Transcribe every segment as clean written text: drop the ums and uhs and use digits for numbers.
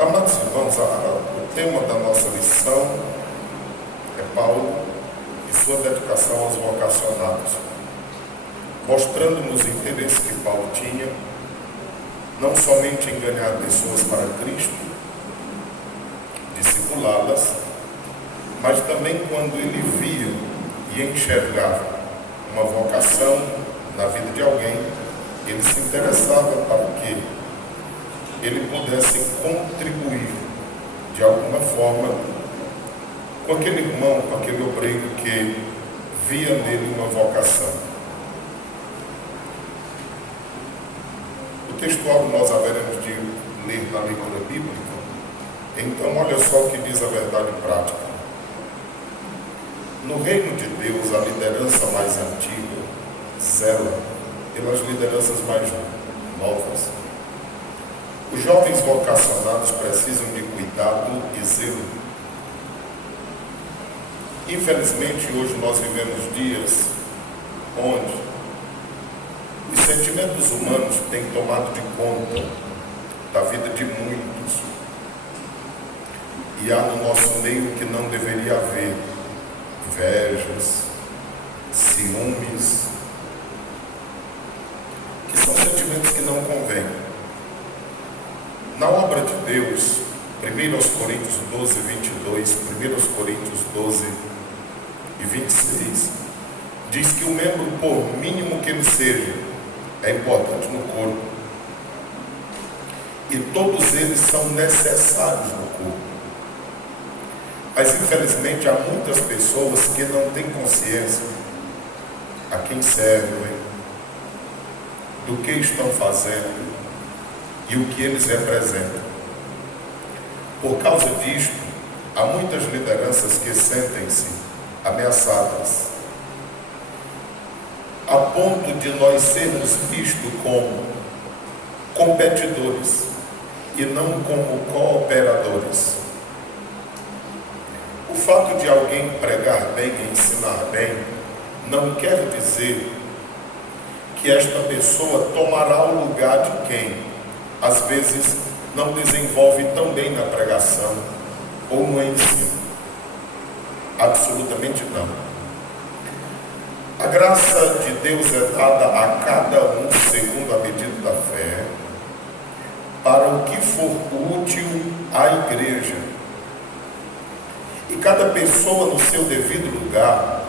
Amados irmãos, o tema da nossa lição é Paulo e sua dedicação aos vocacionados, mostrando-nos o interesse que Paulo tinha, não somente em ganhar pessoas para Cristo, discipulá-las, mas também quando ele via e enxergava uma vocação na vida de alguém, ele se interessava para que ele pudesse contribuir de alguma forma com aquele irmão, com aquele obreiro que via nele uma vocação. O textual nós haveremos de ler na leitura bíblica, então olha só o que diz a verdade prática. No reino de Deus, a liderança mais antiga zela pelas lideranças mais novas. Os jovens vocacionados precisam de cuidado e zelo. Infelizmente, hoje nós vivemos dias onde os sentimentos humanos têm tomado de conta da vida de muitos. E há no nosso meio que não deveria haver invejas, ciúmes, que são sentimentos que não convêm. Na obra de Deus, 1 Coríntios 12, 22, 1 Coríntios 12 e 26, diz que o membro, por mínimo que ele seja, é importante no corpo. E todos eles são necessários no corpo. Mas, infelizmente, há muitas pessoas que não têm consciência a quem servem, do que estão fazendo e o que eles representam. Por causa disto, há muitas lideranças que sentem-se ameaçadas, a ponto de nós sermos vistos como competidores e não como cooperadores. O fato de alguém pregar bem e ensinar bem não quer dizer que esta pessoa tomará o lugar de quem, às vezes, não desenvolve tão bem na pregação ou no ensino. Absolutamente não. A graça de Deus é dada a cada um segundo a medida da fé, para o que for útil à igreja. E cada pessoa no seu devido lugar,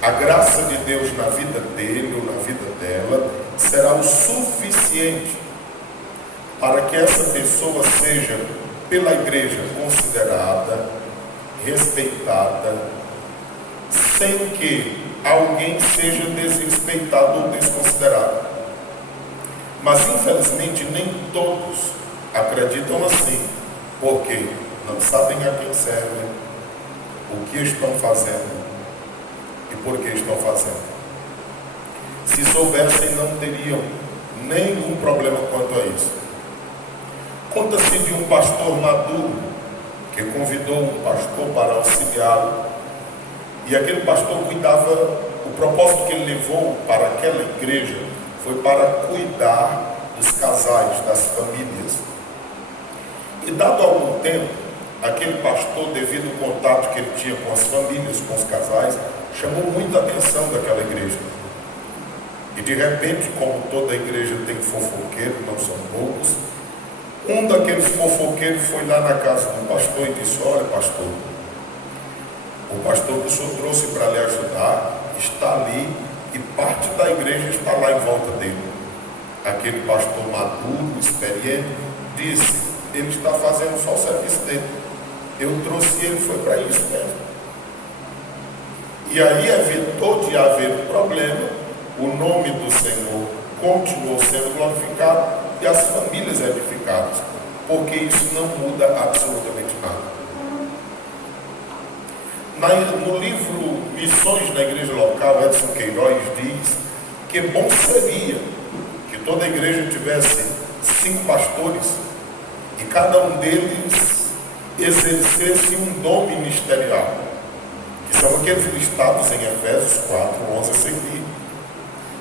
a graça de Deus na vida dele ou na vida dela será o suficiente para que essa pessoa seja, pela igreja, considerada, respeitada, sem que alguém seja desrespeitado ou desconsiderado. Mas, infelizmente, nem todos acreditam assim, porque não sabem a quem servem, o que estão fazendo e por que estão fazendo. Se soubessem, não teriam nenhum problema quanto a isso. Conta-se de um pastor maduro que convidou um pastor para auxiliá-lo, e aquele pastor cuidava, o propósito que ele levou para aquela igreja foi para cuidar dos casais, das famílias. E dado algum tempo, aquele pastor, devido ao contato que ele tinha com as famílias, com os casais, chamou muita atenção daquela igreja. E de repente, como toda igreja tem fofoqueiro, não são poucos, um daqueles fofoqueiros foi lá na casa do pastor e disse: olha, pastor, o pastor que o senhor trouxe para lhe ajudar está ali e parte da igreja está lá em volta dele. Aquele pastor maduro, experiente, disse: ele está fazendo só o serviço dele. Eu trouxe ele, foi para isso mesmo. E aí evitou de haver problema, o nome do Senhor continuou sendo glorificado e as famílias edificadas, porque isso não muda absolutamente nada. No livro Missões na Igreja Local, Edson Queiroz diz que bom seria que toda a igreja tivesse 5 pastores e cada um deles exercesse um dom ministerial, que são aqueles listados em Efésios 4, 11 a seguir,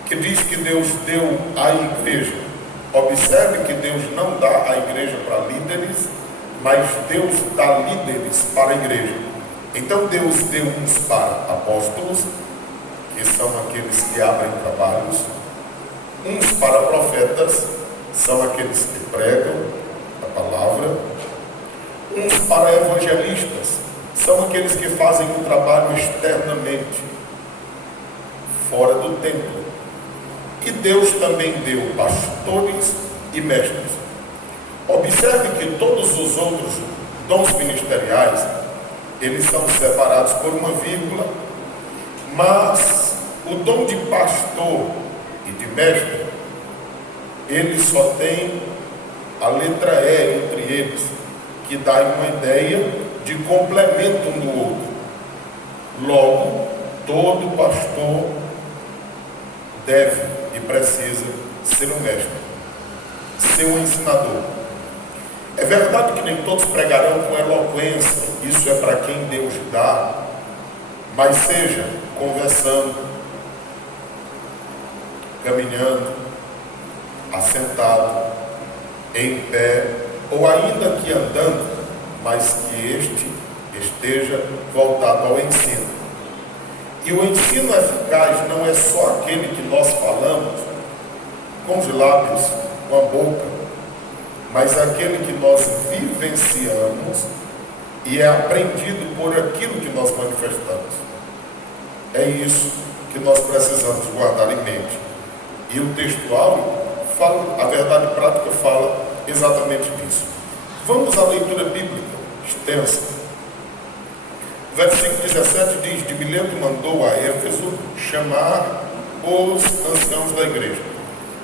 que diz que Deus deu à igreja. Observe que Deus não dá a igreja para líderes mas Deus dá líderes para a igreja. Então Deus deu uns para apóstolos, que são aqueles que abrem trabalhos, uns para profetas, são aqueles que pregam a palavra, uns para evangelistas, são aqueles que fazem o trabalho externamente, fora do templo. E Deus também deu pastores e mestres. Observe que todos os outros dons ministeriais, eles são separados por uma vírgula, mas o dom de pastor e de mestre, ele só tem a letra E entre eles, que dá uma ideia de complemento um do outro. Logo, todo pastor deve e precisa ser um mestre, ser um ensinador. É verdade que nem todos pregarão com eloquência, isso é para quem Deus dá, mas seja conversando, caminhando, assentado, em pé, ou ainda que andando, mas que este esteja voltado ao ensino. E o ensino eficaz não é só aquele que nós falamos com os lábios, com a boca, mas aquele que nós vivenciamos e é aprendido por aquilo que nós manifestamos. É isso que nós precisamos guardar em mente. E o textual fala, a verdade prática fala exatamente disso. Vamos à leitura bíblica extensa. Versículo 17 diz: de Mileto mandou a Éfeso chamar os anciãos da igreja.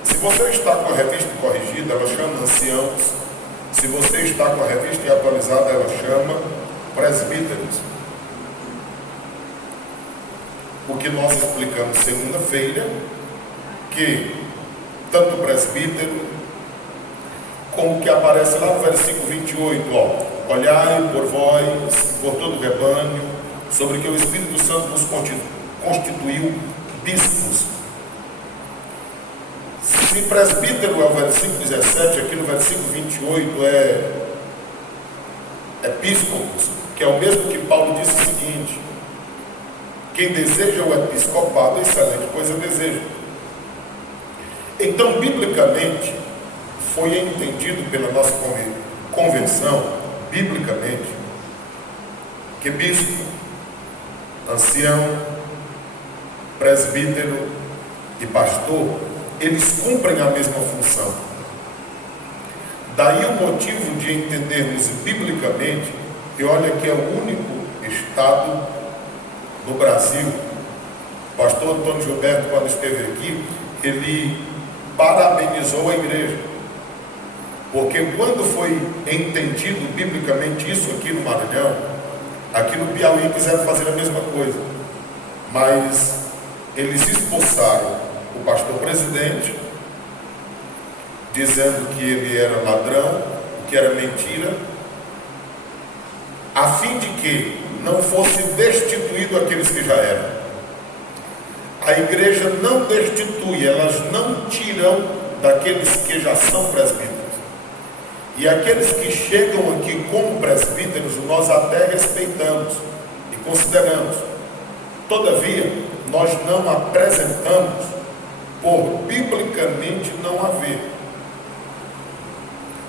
Se você está com a revista corrigida, ela chama anciãos. Se você está com a revista atualizada, ela chama presbíteros. O que nós explicamos segunda-feira, que tanto o presbítero, como o que aparece lá no versículo 28, olhai por vós, por todo o rebanho, sobre que o Espírito Santo nos constituiu bispos. Se presbítero é o versículo 17, aqui no versículo 28 é episcopos, que é o mesmo que Paulo disse o seguinte: quem deseja o episcopado, excelente coisa deseja. Então, biblicamente, foi entendido pela nossa convenção, biblicamente, que bispo, ancião, presbítero e pastor, eles cumprem a mesma função. Daí o motivo de entendermos biblicamente, e olha que é o único estado do Brasil. O pastor Antônio Gilberto, quando esteve aqui, ele parabenizou a igreja, porque quando foi entendido biblicamente isso aqui no Maranhão, aqui no Piauí quiseram fazer a mesma coisa, mas eles expulsaram o pastor presidente, dizendo que ele era ladrão, que era mentira, a fim de que não fosse destituído aqueles que já eram. A igreja não destitui, elas não tiram daqueles que já são presbíteros. E aqueles que chegam aqui como presbíteros, nós até respeitamos e consideramos. Todavia, nós não apresentamos por biblicamente não haver.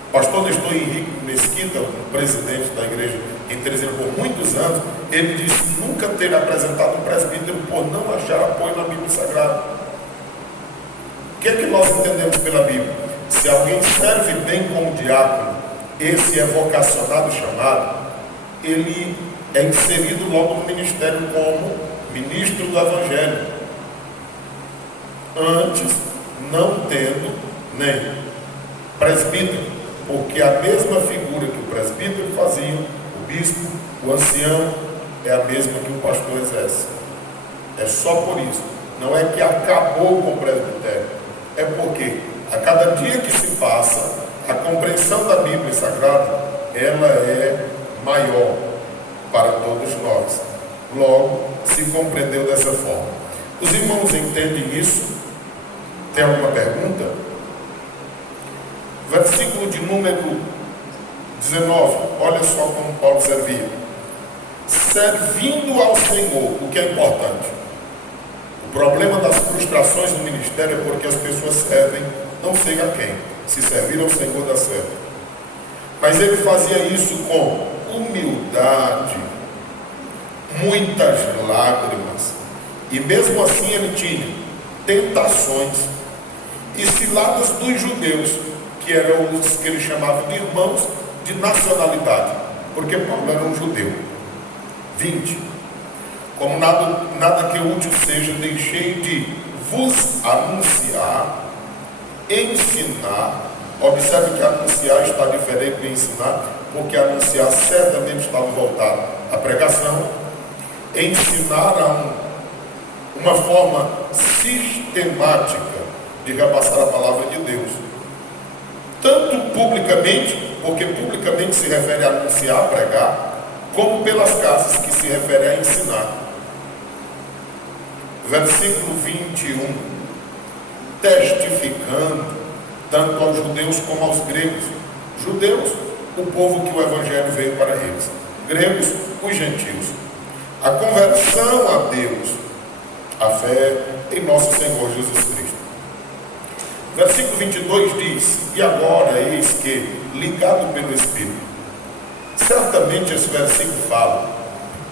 O pastor Nestor Henrique Mesquita, o presidente da igreja em Teresina por muitos anos, ele disse nunca ter apresentado um presbítero por não achar apoio na Bíblia Sagrada. O que é que nós entendemos pela Bíblia? Se alguém serve bem como diácono, esse é vocacionado e chamado, ele é inserido logo no ministério como ministro do Evangelho, antes não tendo nem presbítero, porque a mesma figura que o presbítero fazia, o bispo, o ancião, é a mesma que o pastor exerce. É só por isso. Não é que acabou com o presbitério, é porque a cada dia que se passa, a compreensão da Bíblia Sagrada, ela é maior para todos nós. Logo, se compreendeu dessa forma. Os irmãos entendem isso? Tem alguma pergunta? Versículo de número 19, olha só como Paulo servia. Servindo ao Senhor, o que é importante. O problema das frustrações no ministério é porque as pessoas servem, não sei a quem. Se servir ao Senhor dá certo. Mas ele fazia isso com humildade, muitas lágrimas. E mesmo assim ele tinha tentações e ciladas dos judeus, que eram os que ele chamava de irmãos de nacionalidade, porque Paulo era um judeu. 20. Como nada que útil seja, deixei de vos anunciar, ensinar. Observe que anunciar está diferente de ensinar, porque anunciar certamente estava voltado à pregação. Ensinar a uma forma sistemática de repassar a palavra de Deus, tanto publicamente, porque publicamente se refere a anunciar, a pregar, como pelas casas, que se refere a ensinar. Versículo 21, testificando tanto aos judeus como aos gregos. Judeus, o povo que o evangelho veio para eles; gregos, os gentios. A conversão a Deus, a fé em nosso Senhor Jesus Cristo. Versículo 22 diz: e agora, eis que, ligado pelo Espírito. Certamente esse versículo fala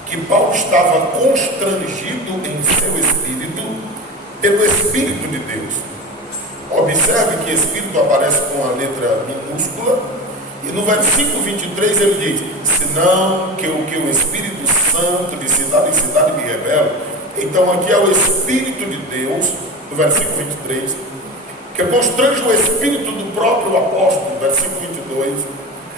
que Paulo estava constrangido em seu espírito pelo Espírito de Deus. Observe que Espírito aparece com a letra minúscula, e no versículo 23 ele diz: senão que o Espírito Santo de cidade em cidade me revela. Então aqui é o Espírito de Deus, no versículo 23, que constrange o Espírito do próprio apóstolo, versículo 22,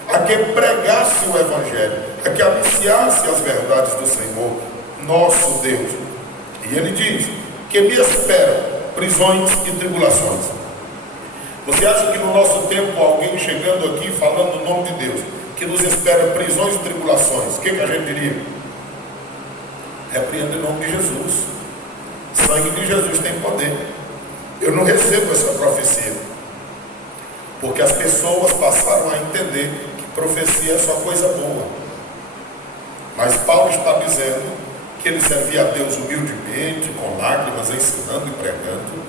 a que pregasse o Evangelho, a que anunciasse as verdades do Senhor, nosso Deus. E ele diz que me esperam prisões e tribulações. Você acha que no nosso tempo alguém chegando aqui falando no nome de Deus, que nos espera prisões e tribulações, o que a gente diria? Repreenda em nome de Jesus. Sangue de Jesus tem poder. Eu não recebo essa profecia, porque as pessoas passaram a entender que profecia é só coisa boa. Mas Paulo está dizendo que ele servia a Deus humildemente, com lágrimas, ensinando e pregando.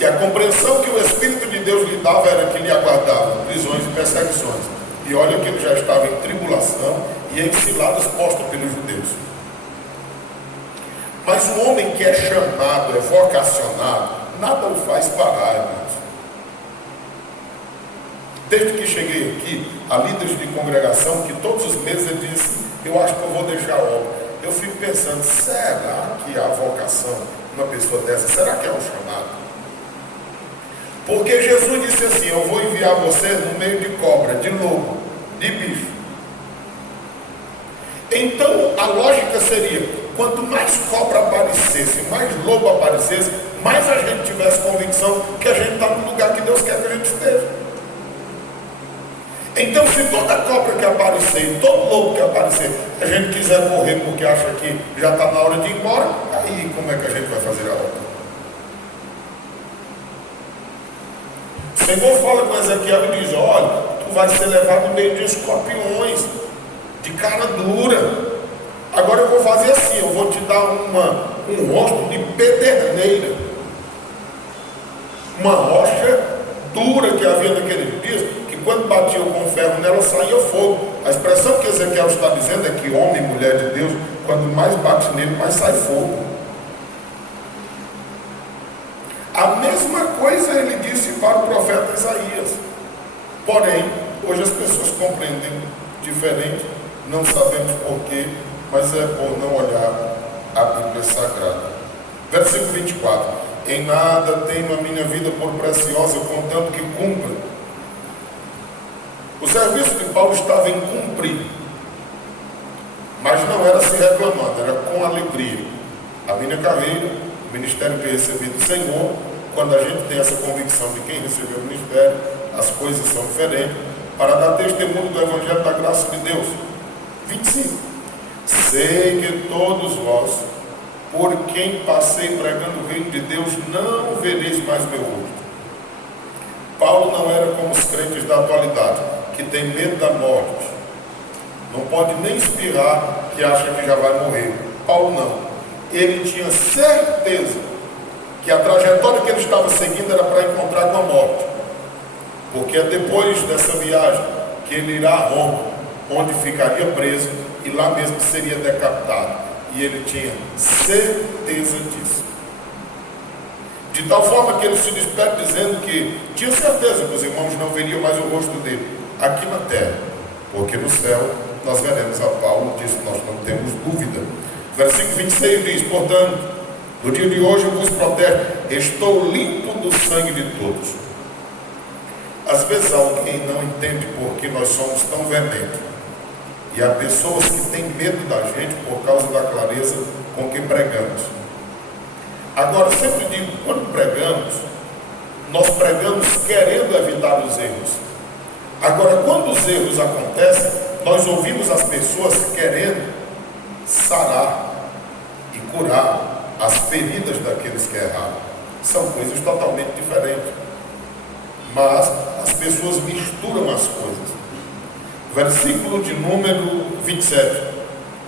E a compreensão que o Espírito de Deus lhe dava era que lhe aguardavam prisões e perseguições. E olha que ele já estava em tribulação e em ciladas postas pelos judeus. Mas o homem que é chamado, é vocacionado, nada o faz parar, irmãos. Desde que cheguei aqui, há líderes de congregação que todos os meses ele diz assim: eu acho que eu vou deixar a obra. Eu fico pensando, será que a vocação, uma pessoa dessa, será que é um chamado? Porque Jesus disse assim: eu vou enviar você no meio de cobra, de lobo, de bicho. Então a lógica seria: quanto mais cobra aparecesse, mais lobo aparecesse, mais a gente tivesse convicção que a gente está no lugar que Deus quer que a gente esteja. Então, se toda cobra que aparecer, todo lobo que aparecer, a gente quiser correr porque acha que já está na hora de ir embora, aí como é que a gente vai fazer a obra? O Senhor fala com Ezequiel e diz: olha, tu vai ser levado no meio de escorpiões, de cara dura. Agora eu vou fazer assim, eu vou te dar um rosto de pederneira, uma rocha dura que havia naqueles dias, que quando batiam com ferro nela saía fogo. A expressão que Ezequiel está dizendo é que homem e mulher de Deus, quando mais bate nele, mais sai fogo. A mesma coisa ele disse para o profeta Isaías. Porém, hoje as pessoas compreendem diferente, não sabemos porquê, mas é por não olhar a Bíblia Sagrada. Versículo 24: em nada tenho a minha vida por preciosa, contanto que cumpra. O serviço de Paulo estava em cumprir, mas não era se reclamando, era com alegria. A minha carreira, o ministério que recebi do Senhor, quando a gente tem essa convicção de quem recebeu o ministério, as coisas são diferentes, para dar testemunho do Evangelho da graça de Deus. 25: sei que todos vós, por quem passei pregando o reino de Deus, não vereis mais meu rosto. Paulo não era como os crentes da atualidade, que tem medo da morte, Não pode nem espirrar que acha que já vai morrer. Paulo não. Ele tinha certeza que a trajetória que ele estava seguindo era para encontrar com a morte. Porque é depois dessa viagem que ele irá a Roma, onde ficaria preso e lá mesmo seria decapitado. E ele tinha certeza disso. De tal forma que ele se despede dizendo que tinha certeza que os irmãos não veriam mais o rosto dele aqui na terra, porque no céu nós veremos a Paulo, disso nós não temos dúvida. Versículo 26 diz: portanto, no dia de hoje eu vos protejo, estou limpo do sangue de todos. Às vezes alguém não entende por que nós somos tão veementos, e há pessoas que têm medo da gente por causa da clareza com que pregamos. Agora, sempre digo, quando pregamos, nós pregamos querendo evitar os erros. Agora, quando os erros acontecem, nós ouvimos as pessoas querendo sarar e curar as feridas daqueles que erraram. São coisas totalmente diferentes. Mas as pessoas misturam as coisas. Versículo de número 27.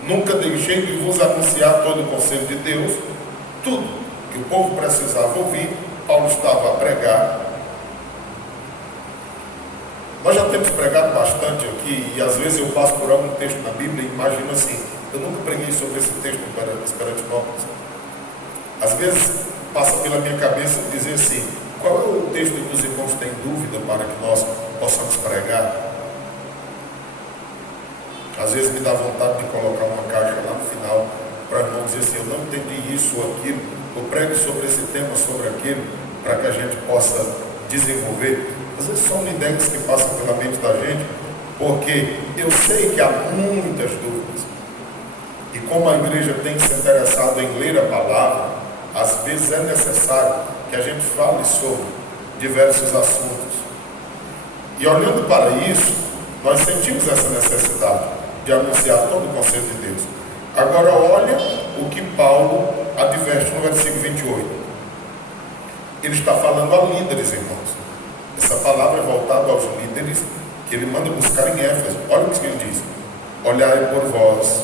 Nunca deixei de vos anunciar todo o conselho de Deus, tudo que o povo precisava ouvir. Paulo estava a pregar. Nós já temos pregado bastante aqui, e às vezes eu passo por algum texto na Bíblia e imagino assim: eu nunca preguei sobre esse texto em Esperantinópolis. Às vezes passa pela minha cabeça dizer assim: qual é o texto que os irmãos têm dúvida para que nós possamos pregar? Às vezes me dá vontade de colocar uma caixa lá no final para não dizer assim: eu não entendi isso ou aquilo, eu prego sobre esse tema, sobre aquilo, para que a gente possa desenvolver. Às vezes são ideias que passam pela mente da gente, porque eu sei que há muitas dúvidas. E como a igreja tem se interessado em ler a palavra, às vezes é necessário que a gente fale sobre diversos assuntos. E olhando para isso, nós sentimos essa necessidade de anunciar todo o conselho de Deus. Agora olha o que Paulo adverte no versículo 28. Ele está falando a líderes, irmãos. Essa palavra é voltada aos líderes que ele manda buscar em Éfeso. Olha o que ele diz: olhai por vós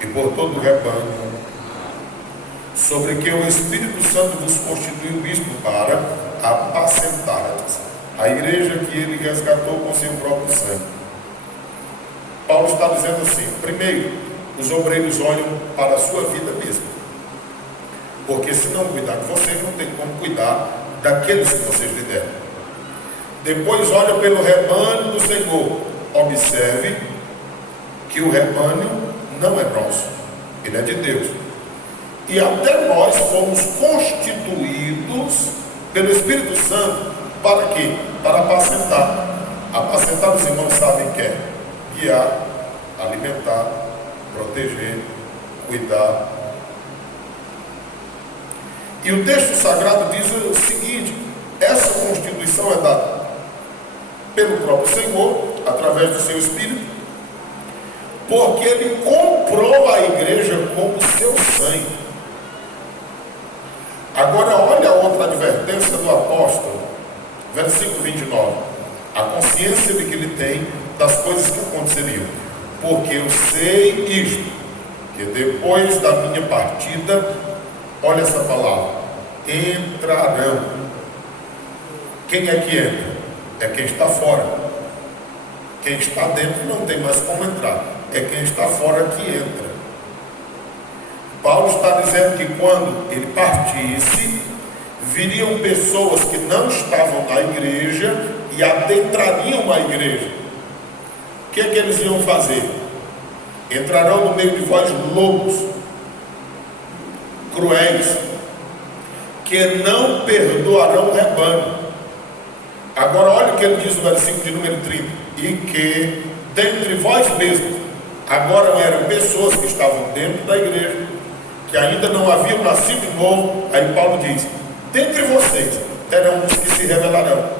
e por todo o rebanho, sobre que o Espírito Santo vos constituiu bispo para apacentar a igreja que ele resgatou com seu próprio sangue. Paulo está dizendo assim: primeiro, os obreiros olham para a sua vida mesmo, porque se não cuidar de vocês, não tem como cuidar daqueles que vocês lideram. Depois olha pelo rebanho do Senhor. Observe que o rebanho não é nosso, ele é de Deus. E até nós fomos constituídos pelo Espírito Santo para quê? Para apacentar. Apacentar, os irmãos sabem que é guiar, alimentar, proteger, cuidar. E o texto sagrado diz o seguinte: essa constituição é dada pelo próprio Senhor, através do seu Espírito, porque ele comprou a igreja com o seu sangue. Agora olha a outra advertência do apóstolo, versículo 29. A consciência de que ele tem das coisas que aconteceriam. Porque eu sei isto, que depois da minha partida, olha essa palavra, entrarão. Quem é que entra? É quem está fora. Quem está dentro não tem mais como entrar. É quem está fora que entra. Paulo está dizendo que quando ele partisse, viriam pessoas que não estavam na igreja e adentrariam na igreja. O que é que eles iam fazer? Entrarão no meio de vós lobos, cruéis, que não perdoarão o rebanho. Agora olha o que ele diz no versículo de número 30. E que dentre vós mesmos, agora eram pessoas que estavam dentro da igreja, que ainda não haviam nascido de novo. Aí Paulo diz: dentre vocês terão os que se revelarão.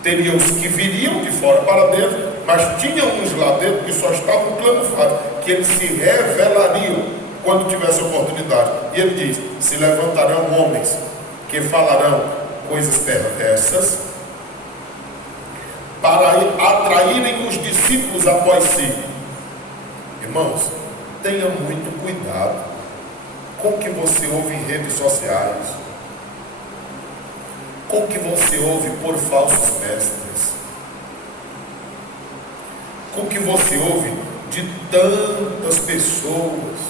Teriam os que viriam de fora para dentro, mas tinham uns lá dentro que só estavam camuflados, que eles se revelariam quando tivesse oportunidade. E ele diz: se levantarão homens que falarão coisas perversas para atraírem os discípulos após si. Irmãos, tenha muito cuidado com o que você ouve em redes sociais, com o que você ouve por falsos mestres, com o que você ouve de tantas pessoas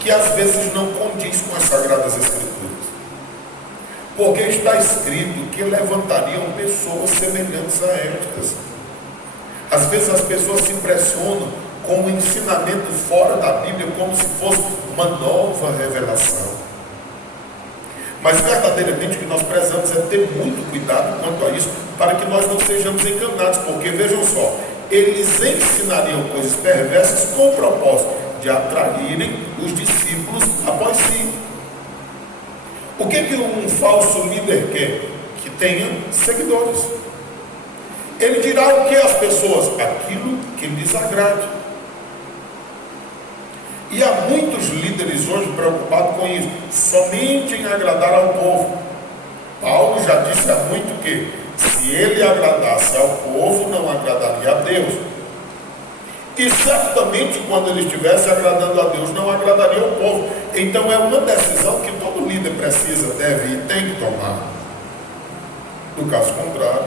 que às vezes não condiz com as Sagradas Escrituras, porque está escrito que levantariam pessoas semelhantes a estas. Às vezes as pessoas se impressionam com o ensinamento fora da Bíblia como se fosse uma nova revelação. Mas verdadeiramente o que nós precisamos é ter muito cuidado quanto a isso, para que nós não sejamos enganados, porque vejam só, eles ensinariam coisas perversas com o propósito de atraírem os discípulos após si. O que um falso líder quer? Que tenha seguidores. Ele dirá o que às pessoas? Aquilo que lhes agrade. E há muitos líderes hoje preocupados com isso, somente em agradar ao povo. Paulo já disse há muito que, se ele agradasse ao povo, não agradaria a Deus. E certamente quando ele estivesse agradando a Deus, não agradaria ao povo. Então é uma decisão que todo líder precisa, deve e tem que tomar. No caso contrário,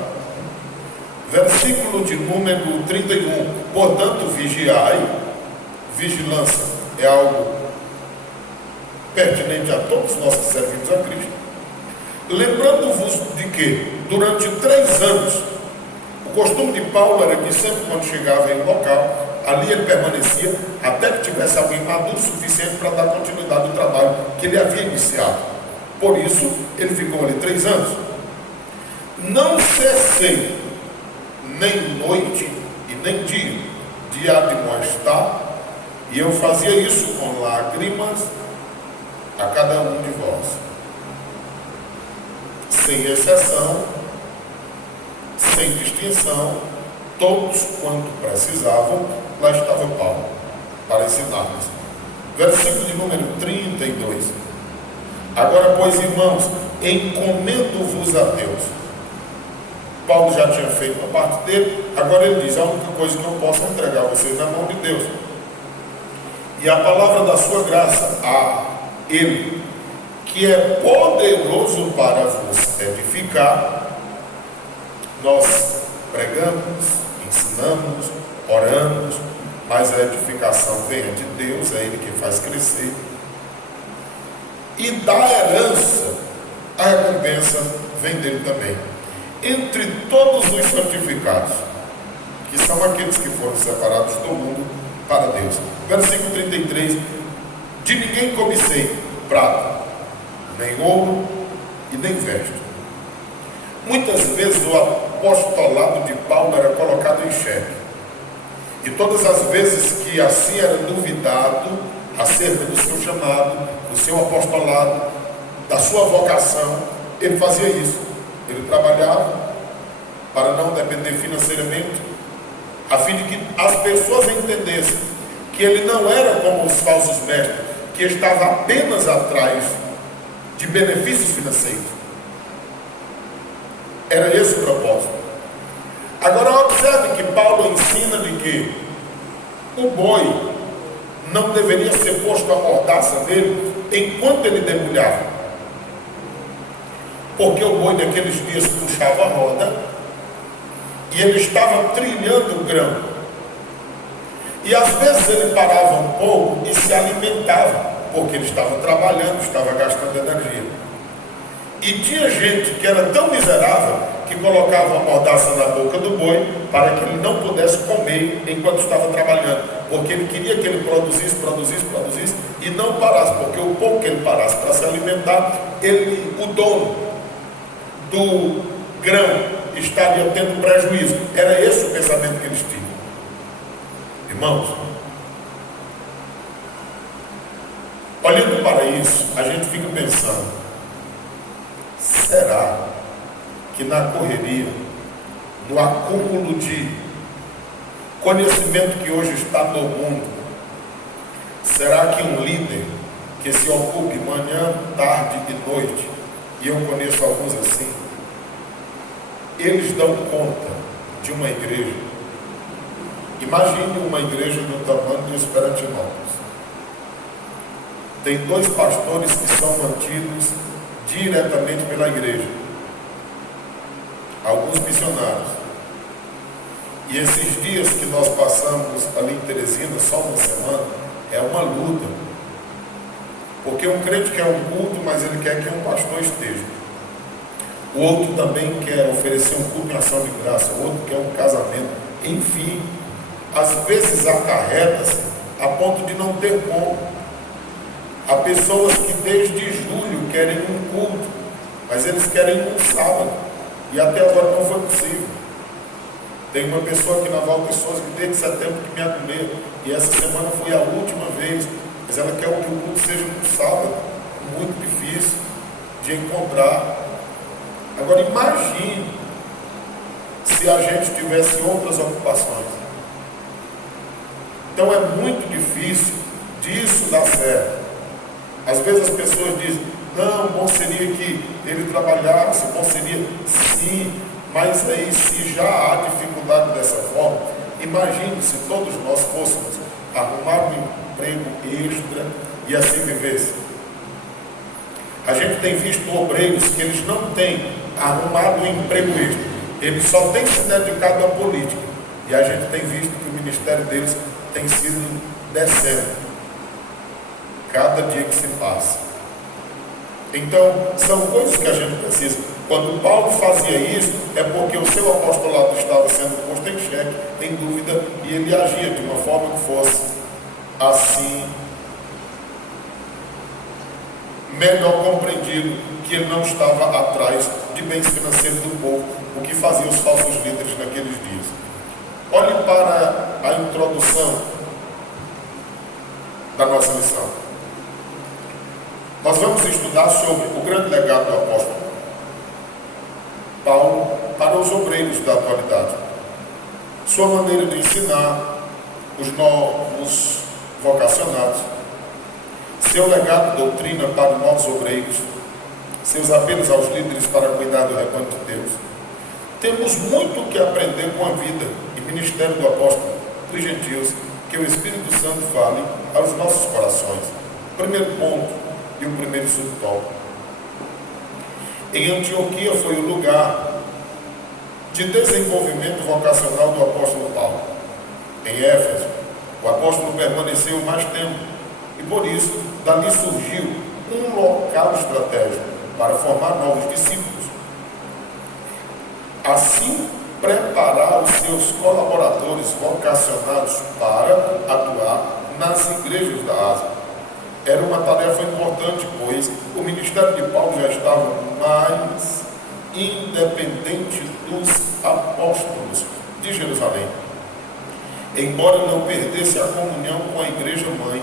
versículo de número 31, portanto vigiai. Vigilância é algo pertinente a todos nós que servimos a Cristo. Lembrando-vos de que, durante 3 anos, o costume de Paulo era que sempre quando chegava em um local, ali ele permanecia até que tivesse alguém maduro o suficiente para dar continuidade ao trabalho que ele havia iniciado. Por isso, ele ficou ali 3 anos. Não cessei, nem noite e nem dia, de admoestar, e eu fazia isso com lágrimas a cada um de vós. Sem exceção, sem distinção, todos quanto precisavam, lá estava Paulo, para ensinar-lhes. Versículo de número 32. Agora, pois, irmãos, encomendo-vos a Deus. Paulo já tinha feito a parte dele, agora ele diz, a única coisa que eu posso entregar vocês na mão de Deus. E a palavra da sua graça a Ele, que é poderoso para vos edificar, nós pregamos, ensinamos, oramos, mas a edificação vem de Deus, é Ele quem faz crescer. E da herança, a recompensa vem dele também. Entre todos os santificados, que são aqueles que foram separados do mundo para Deus. Versículo 33, de ninguém cobicei prata, nem ouro e nem veste. Muitas vezes o apostolado de Paulo era colocado em xeque. E todas as vezes que assim era duvidado acerca do seu chamado, do seu apostolado, da sua vocação, ele fazia isso. Ele trabalhava para não depender financeiramente, a fim de que as pessoas entendessem que ele não era como os falsos mestres, que estava apenas atrás de benefícios financeiros. Era esse o propósito. Agora observe que Paulo ensina de que o boi não deveria ser posto à mordaça dele enquanto ele debulhava. Porque o boi naqueles dias puxava a roda e ele estava trilhando o grão. E às vezes ele parava um pouco e se alimentava, porque ele estava trabalhando, estava gastando energia. E tinha gente que era tão miserável que colocava uma mordaça na boca do boi para que ele não pudesse comer enquanto estava trabalhando, porque ele queria que ele produzisse e não parasse, porque o pouco que ele parasse para se alimentar, o dono do grão estaria tendo prejuízo. Era esse o pensamento que eles tinham. Irmãos, olhando para isso, a gente fica pensando, será que na correria, no acúmulo de conhecimento que hoje está no mundo, será que um líder que se ocupe manhã, tarde e noite, e eu conheço alguns assim, eles dão conta de uma igreja. Imagine uma igreja do tamanho de Esperantinópolis. Tem 2 pastores que são mantidos diretamente pela igreja, alguns missionários. E esses dias que nós passamos ali em Teresina, só uma semana, é uma luta. Porque um crente quer um culto, mas ele quer que um pastor esteja. O outro também quer oferecer um culto em ação de graça, o outro quer um casamento. Enfim, às vezes acarreta-se a ponto de não ter como. Há pessoas que desde julho querem um culto, mas eles querem um sábado, e até agora não foi possível. Tem uma pessoa aqui na Valdir Souza que desde setembro que me admira, e essa semana foi a última vez, mas ela quer que o culto seja no sábado, muito difícil de encontrar. Agora imagine se a gente tivesse outras ocupações. Então é muito difícil disso dar certo. Às vezes as pessoas dizem, não, bom seria que ele trabalhasse, bom seria sim, mas aí se já há dificuldade dessa forma, imagine se todos nós fôssemos arrumar um emprego extra e assim vivesse. A gente tem visto obreiros que eles não têm arrumado um emprego extra, eles só têm se dedicado à política, e a gente tem visto que o ministério deles tem sido descendo cada dia que se passa. Então, são coisas que a gente precisa. Quando Paulo fazia isso, é porque o seu apostolado estava sendo posto em xeque, em dúvida, e ele agia de uma forma que fosse assim, melhor compreendido, que ele não estava atrás de bens financeiros do povo, o que faziam os falsos líderes naqueles dias. Olhe para a introdução da nossa lição. Nós vamos estudar sobre o grande legado do apóstolo Paulo para os obreiros da atualidade, sua maneira de ensinar os novos vocacionados, seu legado de doutrina para os novos obreiros, seus apelos aos líderes para cuidar do rebanho de Deus. Temos muito que aprender com a vida e ministério do apóstolo dos gentios, que o Espírito Santo fale aos nossos corações. Primeiro ponto e o primeiro subtópico. Em Antioquia foi o lugar de desenvolvimento vocacional do apóstolo Paulo. Em Éfeso, o apóstolo permaneceu mais tempo e por isso dali surgiu um local estratégico para formar novos discípulos. Assim, preparar os seus colaboradores vocacionados para atuar nas igrejas da Ásia. Era uma tarefa importante, pois o ministério de Paulo já estava mais independente dos apóstolos de Jerusalém. Embora não perdesse a comunhão com a igreja-mãe,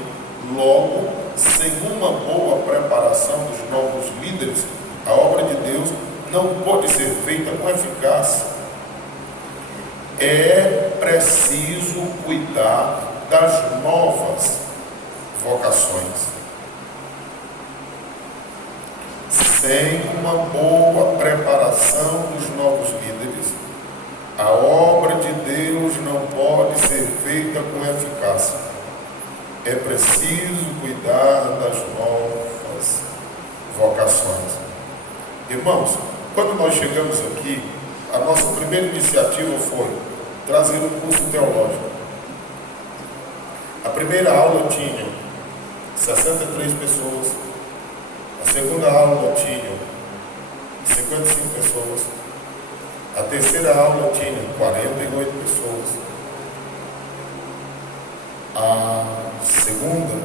logo, sem uma boa preparação dos novos líderes, a obra de Deus não pode ser feita com eficácia. É preciso cuidar das novas vocações. Sem uma boa preparação dos novos líderes, a obra de Deus não pode ser feita com eficácia. É preciso cuidar das novas vocações. Irmãos, quando nós chegamos aqui, a nossa primeira iniciativa foi trazer um curso teológico. A primeira aula tinha 63 pessoas, a segunda aula tinha 55 pessoas, a terceira aula tinha 48 pessoas, a segunda,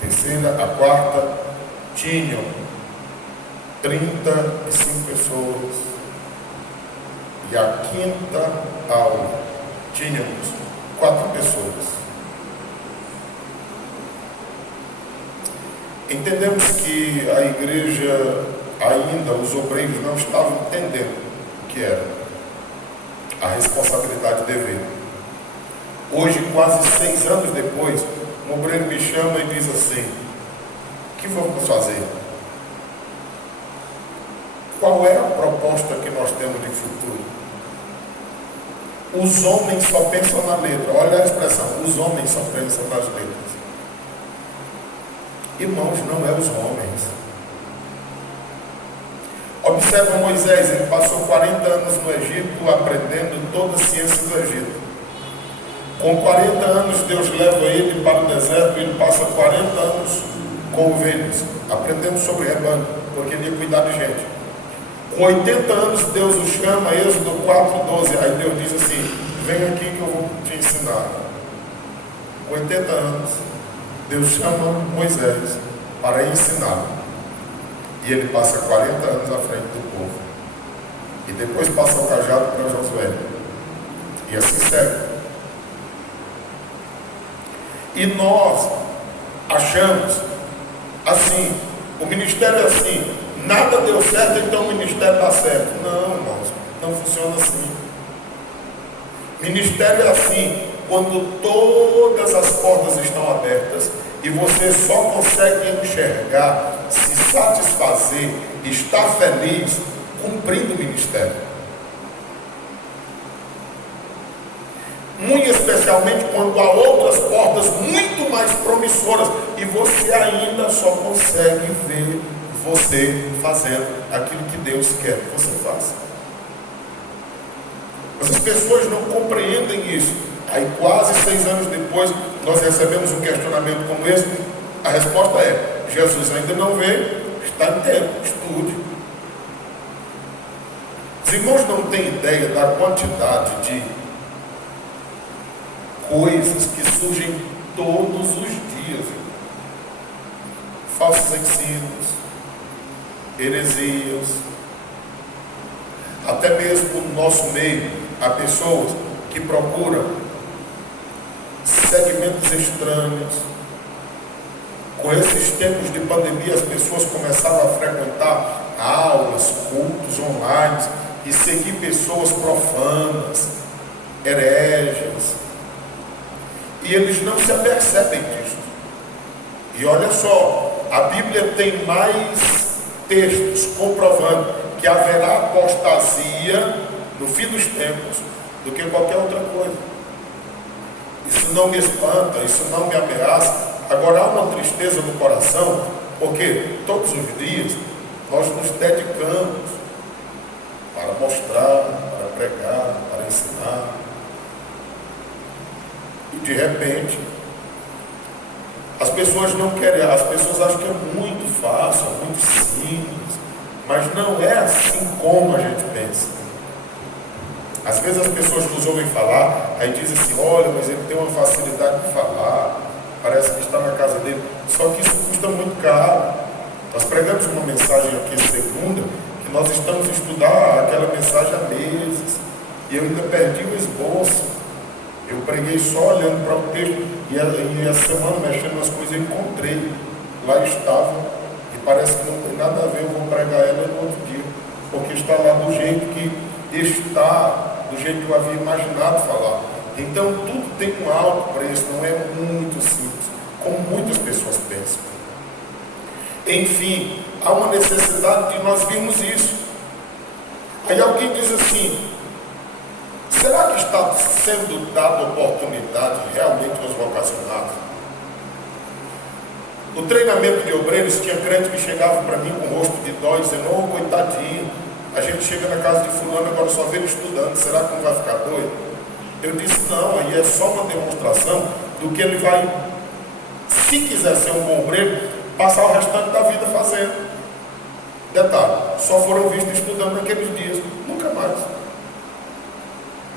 terceira, a quarta tinham 35 pessoas, e a quinta aula tínhamos 4 pessoas. Entendemos que a igreja, ainda os obreiros não estavam entendendo o que era a responsabilidade de dever. Hoje, quase 6 anos depois, um obreiro me chama e diz assim: o que vamos fazer? Qual é a proposta proposta que nós temos de futuro. Os homens só pensam na letra. Olha a expressão, os homens só pensam nas letras. Irmãos, não é os homens. Observa Moisés, ele passou 40 anos no Egito aprendendo toda a ciência do Egito. Com 40 anos Deus leva ele para o deserto e ele passa 40 anos com ovelhas, aprendendo sobre rebanho, porque ele ia cuidar de gente. Com 80 anos Deus o chama, Êxodo 4:12, aí Deus diz assim, vem aqui que eu vou te ensinar. Com 80 anos Deus chama Moisés para ensinar. E ele passa 40 anos à frente do povo. E depois passa o cajado para Josué. E assim segue. E nós achamos assim, o ministério é assim, nada deu certo, então o ministério dá certo. Não, irmãos, não funciona assim. Ministério é assim, quando todas as portas estão abertas e você só consegue enxergar, se satisfazer, estar feliz cumprindo o ministério. Muito especialmente quando há outras portas muito mais promissoras e você ainda só consegue ver você fazendo aquilo que Deus quer que você faça. Mas as pessoas não compreendem isso. Aí quase 6 anos depois nós recebemos um questionamento como esse. A resposta é, Jesus ainda não veio, está em tempo, estude. Os irmãos não têm ideia da quantidade de coisas que surgem todos os dias. Falsos ensinos, heresias, até mesmo no nosso meio, há pessoas que procuram segmentos estranhos. Com esses tempos de pandemia, as pessoas começaram a frequentar aulas, cultos online e seguir pessoas profanas, hereges. E eles não se apercebem disso. E olha só, a Bíblia tem mais textos comprovando que haverá apostasia no fim dos tempos do que qualquer outra coisa. Isso não me espanta, isso não me ameaça. Agora há uma tristeza no coração, porque todos os dias nós nos dedicamos para mostrar, para pregar, para ensinar. E de repente, as pessoas não querem, as pessoas acham que é muito fácil, é muito simples, mas não é assim como a gente pensa. Às vezes as pessoas nos ouvem falar, aí dizem assim, olha, mas ele tem uma facilidade de falar, parece que está na casa dele, só que isso custa muito caro. Nós pregamos uma mensagem aqui segunda, que nós estamos a estudar aquela mensagem há meses, e eu ainda perdi o esboço. Eu preguei só olhando para o texto, e essa semana mexendo nas coisas eu encontrei, lá estava, e parece que não tem nada a ver, eu vou pregar ela no outro dia, porque está lá do jeito que está, do jeito que eu havia imaginado falar. Então tudo tem um alto preço, não é muito simples, como muitas pessoas pensam. Enfim, há uma necessidade de nós vermos isso. Aí alguém diz assim, será que está sendo dada oportunidade realmente aos vocacionados? No treinamento de obreiros, tinha crente que chegava para mim com o rosto de dó, dizendo, oh, coitadinho, a gente chega na casa de fulano, agora só vê ele estudando, será que não vai ficar doido? Eu disse, não, aí é só uma demonstração do que ele vai, se quiser ser um bom obreiro, passar o restante da vida fazendo. Detalhe, só foram vistos estudando naqueles dias, nunca mais.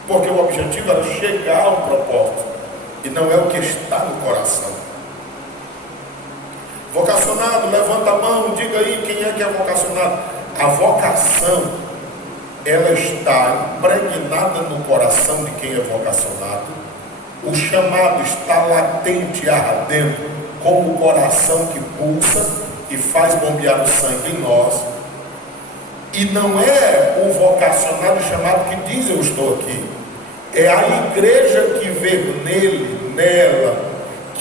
Porque o objetivo era chegar ao propósito, e não é o que está no coração. Vocacionado, levanta a mão, diga aí quem é que é vocacionado. A vocação, ela está impregnada no coração de quem é vocacionado. O chamado está latente, ardendo, como o coração que pulsa e faz bombear o sangue em nós. E não é o vocacionado chamado que diz eu estou aqui. É a igreja que vê nele, nela,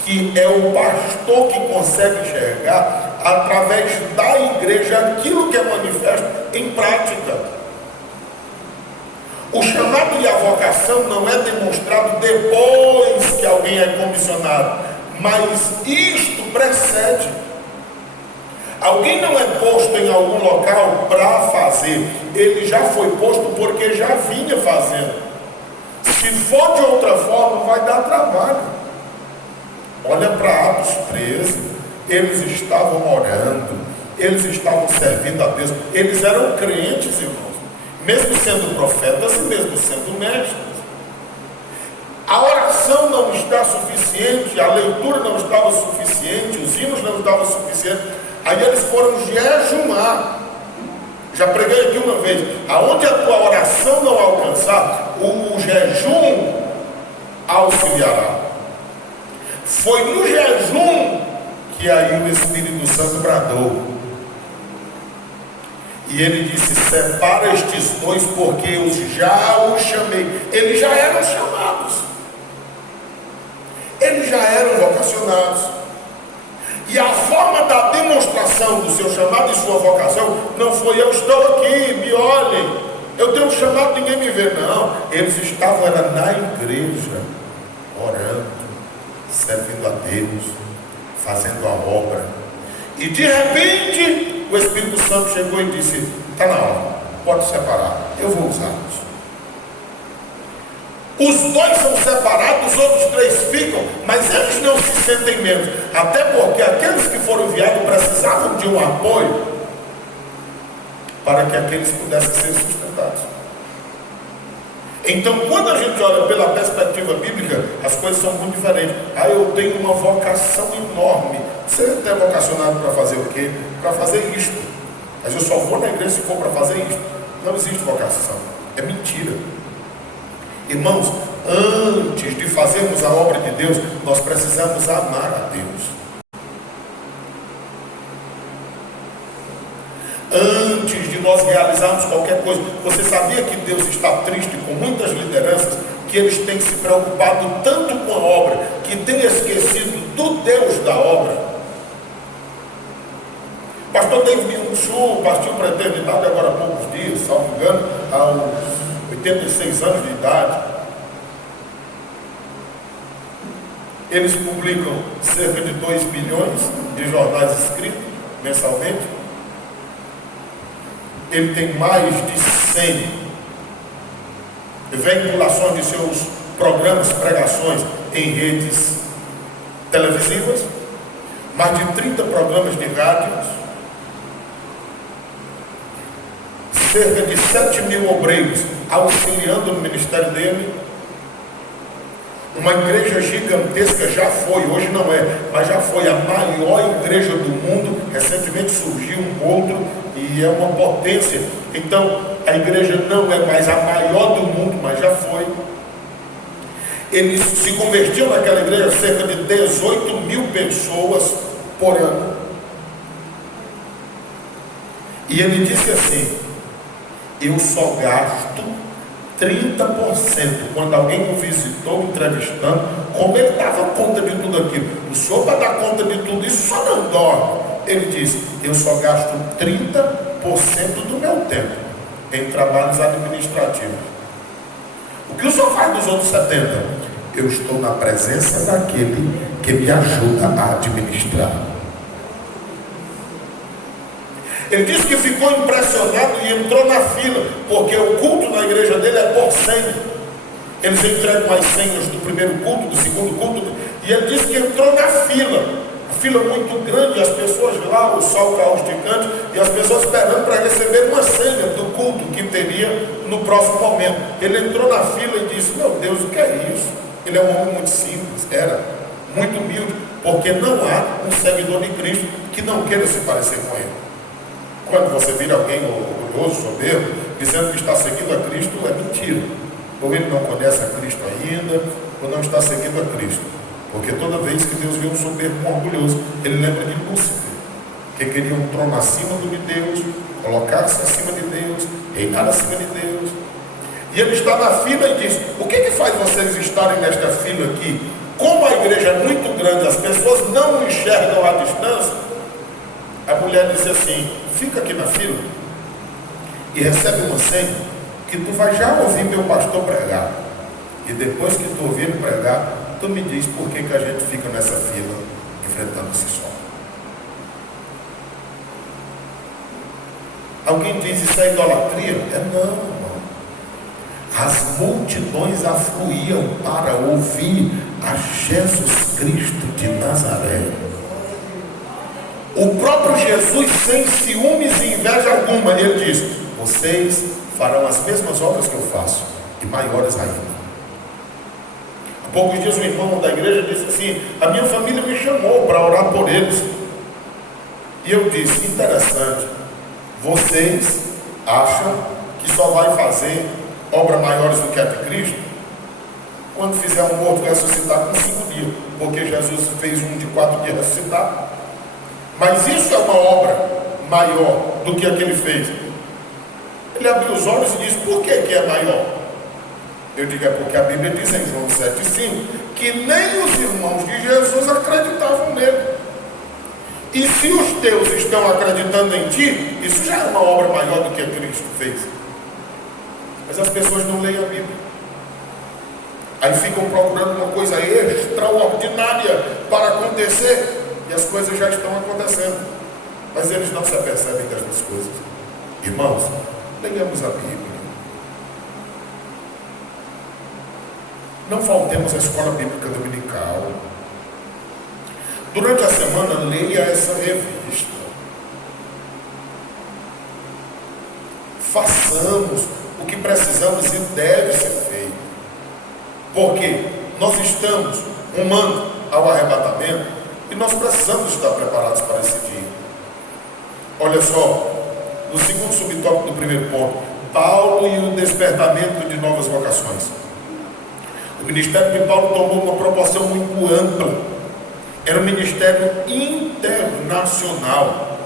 que é o pastor que consegue enxergar através da igreja aquilo que é manifesto em prática. O chamado e a vocação não é demonstrado depois que alguém é comissionado, mas isto precede. Alguém não é posto em algum local para fazer, ele já foi posto porque já vinha fazendo. Se for de outra forma, vai dar trabalho. Olha para Atos 13, eles estavam orando, eles estavam servindo a Deus, eles eram crentes, irmãos, mesmo sendo profetas e mesmo sendo mestres. A oração não está suficiente, a leitura não estava suficiente, os hinos não estavam suficientes. Aí eles foram jejumar. Já preguei aqui uma vez, aonde a tua oração não alcançar, o jejum auxiliará. Foi no jejum que aí o Espírito Santo bradou. E ele disse: separa estes dois, porque eu já os chamei. Eles já eram chamados, eles já eram vocacionados. E a forma da demonstração do seu chamado e sua vocação não foi: eu estou aqui, me olhem, eu tenho um chamado, ninguém me vê. Não, eles estavam era na igreja, orando, servindo a Deus, fazendo a obra. E de repente o Espírito Santo chegou e disse: está na hora, pode separar, eu vou usá-los. Os dois são separados, os outros três ficam, mas eles não se sentem menos, até porque aqueles que foram enviados precisavam de um apoio para que aqueles pudessem ser sustentados. Então, quando a gente olha pela perspectiva bíblica, as coisas são muito diferentes. Eu tenho uma vocação enorme. Você é vocacionado para fazer o quê? Para fazer isto. Mas eu só vou na igreja se for para fazer isto. Não existe vocação, é mentira. Irmãos, antes de fazermos a obra de Deus, nós precisamos amar a Deus. Antes de nós realizarmos qualquer coisa, você sabia que Deus está triste com muitas lideranças, que eles têm se preocupado tanto com a obra, que têm esquecido do Deus da obra? Pastor David Myung-Soo partiu para a eternidade agora há poucos dias, salvo engano, aos 86 anos de idade. Eles publicam cerca de 2 milhões de jornais escritos mensalmente. Ele tem mais de 100 veiculações de seus programas, pregações em redes televisivas, mais de 30 programas de rádios, cerca de 7 mil obreiros auxiliando no ministério dele. Uma igreja gigantesca, já foi, hoje não é, mas já foi a maior igreja do mundo. Recentemente surgiu um outro e é uma potência. Então a igreja não é mais a maior do mundo, mas já foi. Eles se convertiam naquela igreja cerca de 18 mil pessoas por ano. E ele disse assim: eu só gasto 30%. Quando alguém o visitou, entrevistando, como ele dava conta de tudo aquilo? O senhor, para dar conta de tudo isso, só não dorme. Ele disse: eu só gasto 30% do meu tempo em trabalhos administrativos. O que o senhor faz dos outros 70%? Eu estou na presença daquele que me ajuda a administrar. Ele disse que ficou impressionado e entrou na fila, porque o culto na igreja dele é por senha. Eles entregam as senhas do primeiro culto, do segundo culto, e ele disse que entrou na fila, a fila muito grande, as pessoas lá, o sol causticante, e as pessoas esperando para receber uma senha do culto que teria no próximo momento. Ele entrou na fila e disse: meu Deus, o que é isso? Ele é um homem muito simples, era muito humilde, porque não há um seguidor de Cristo que não queira se parecer com ele. Quando você vira alguém orgulhoso, soberbo, dizendo que está seguindo a Cristo, é mentira. Ou ele não conhece a Cristo ainda, ou não está seguindo a Cristo. Porque toda vez que Deus vê um soberbo, um orgulhoso, ele lembra de Lúcifer, que queria um trono acima do de Deus, colocar-se acima de Deus, reinar acima de Deus. E ele está na fila e diz: o que faz vocês estarem nesta fila aqui? Como a igreja é muito grande, as pessoas não enxergam à distância. A mulher disse assim: fica aqui na fila e recebe uma senha, que tu vai já ouvir meu pastor pregar. E depois que tu ouvir ele pregar, tu me diz por que a gente fica nessa fila enfrentando esse sol. Alguém diz isso é idolatria? Não, irmão. As multidões afluíam para ouvir a Jesus Cristo de Nazaré. O próprio Jesus, sem ciúmes e inveja alguma, ele diz: vocês farão as mesmas obras que eu faço, e maiores ainda. Há poucos dias um irmão da igreja disse assim: a minha família me chamou para orar por eles. E eu disse: interessante, vocês acham que só vai fazer obras maiores do que a de Cristo quando fizer um morto ressuscitar com 5 dias, porque Jesus fez um de 4 dias ressuscitar. Mas isso é uma obra maior do que a que ele fez. Ele abriu os olhos e disse: por que é maior? Eu digo: é porque a Bíblia diz em João 7,5 que nem os irmãos de Jesus acreditavam nele. E se os teus estão acreditando em ti, isso já é uma obra maior do que a Cristo fez. Mas as pessoas não leem a Bíblia. Aí ficam procurando uma coisa extraordinária para acontecer, e as coisas já estão acontecendo, mas eles não se apercebem dessas coisas. Irmãos, leiamos a Bíblia. Não faltemos à escola bíblica dominical. Durante a semana, leia essa revista. Façamos o que precisamos e deve ser feito. Porque nós estamos rumando ao arrebatamento e nós precisamos estar preparados para esse dia. Olha só, no segundo subtópico do primeiro ponto, Paulo e o despertamento de novas vocações. O ministério de Paulo tomou uma proporção muito ampla. Era um ministério internacional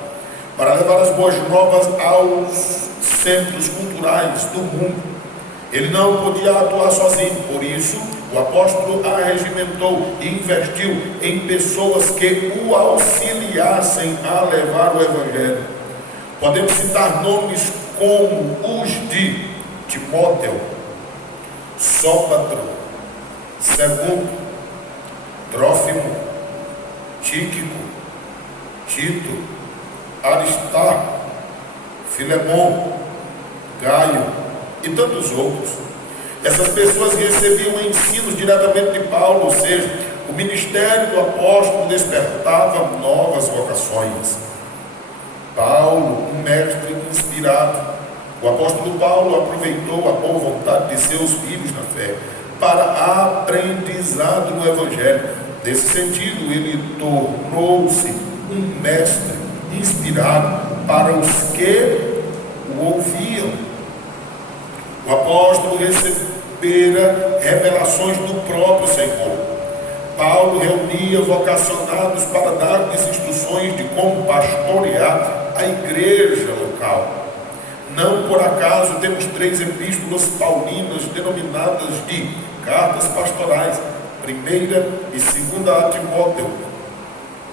para levar as boas novas aos centros culturais do mundo. Ele não podia atuar sozinho, por isso o apóstolo arregimentou e investiu em pessoas que o auxiliassem a levar o evangelho. Podemos citar nomes como os de Timóteo, Sópatro, Segundo, Trófimo, Tíquico, Tito, Aristarco, Filemon, Gaio e tantos outros. Essas pessoas recebiam ensinos diretamente de Paulo, ou seja, o ministério do apóstolo despertava novas vocações. Paulo, um mestre inspirado. O apóstolo Paulo aproveitou a boa vontade de seus filhos na fé para aprendizado no evangelho. Nesse sentido, ele tornou-se um mestre inspirado para os que o ouviam. O apóstolo recebera revelações do próprio Senhor. Paulo reunia vocacionados para dar-lhes instruções de como pastorear a igreja local. Não por acaso temos 3 epístolas paulinas denominadas de cartas pastorais, 1ª e 2ª a Timóteo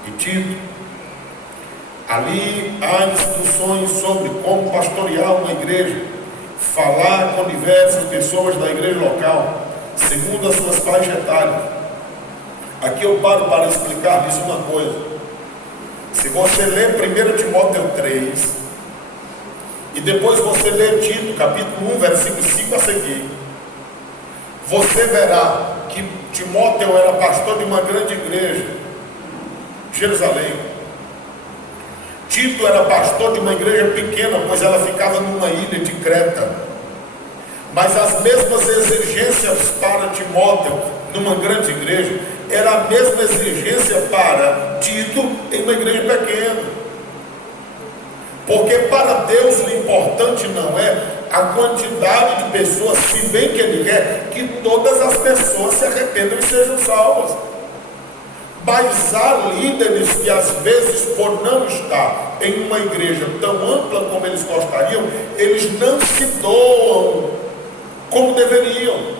e Tito. Ali há instruções sobre como pastorear uma igreja, falar com diversas pessoas da igreja local, segundo as suas faixas etárias. Aqui eu paro para explicar-lhes uma coisa. Se você ler 1 Timóteo 3, e depois você ler Tito, capítulo 1, versículo 5 a seguir, você verá que Timóteo era pastor de uma grande igreja, Jerusalém. Tito era pastor de uma igreja pequena, pois ela ficava numa ilha de Creta. Mas as mesmas exigências para Timóteo, numa grande igreja, era a mesma exigência para Tito em uma igreja pequena. Porque para Deus o importante não é a quantidade de pessoas, se bem que Ele quer que todas as pessoas se arrependam e sejam salvas. Mas há líderes que às vezes, por não estar em uma igreja tão ampla como eles gostariam, eles não se doam como deveriam.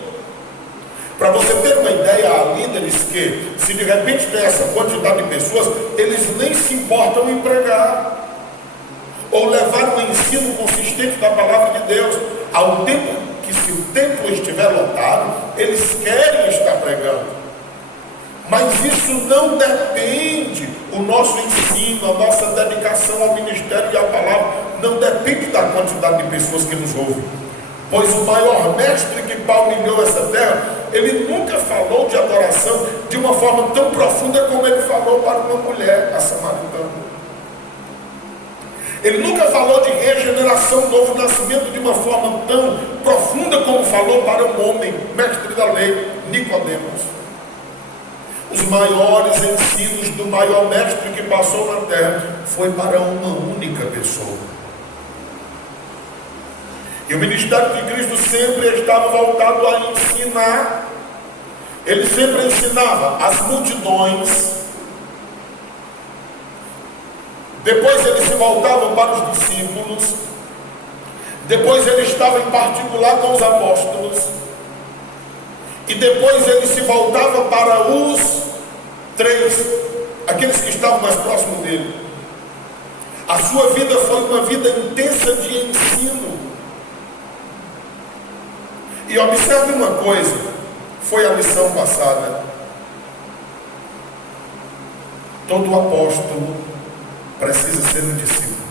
Para você ter uma ideia, há líderes que, se de repente tem essa quantidade de pessoas, eles nem se importam em pregar ou levar um ensino consistente da palavra de Deus. ao tempo que, se o templo estiver lotado, eles querem estar pregando. Mas isso não depende, o nosso ensino, a nossa dedicação ao ministério e à palavra, não depende da quantidade de pessoas que nos ouvem. Pois o maior mestre que palmilhou essa terra, ele nunca falou de adoração de uma forma tão profunda como ele falou para uma mulher, a samaritana. Ele nunca falou de regeneração, novo nascimento de uma forma tão profunda como falou para um homem, mestre da lei, Nicodemos. Os maiores ensinos do maior mestre que passou na terra foi para uma única pessoa. E o ministério de Cristo sempre estava voltado a ensinar. Ele sempre ensinava as multidões. Depois ele se voltava para os discípulos. Depois ele estava em particular com os apóstolos. E depois ele se voltava para os três, aqueles que estavam mais próximos dele. A sua vida foi uma vida intensa de ensino. E observe uma coisa, foi a lição passada. Todo apóstolo precisa ser um discípulo.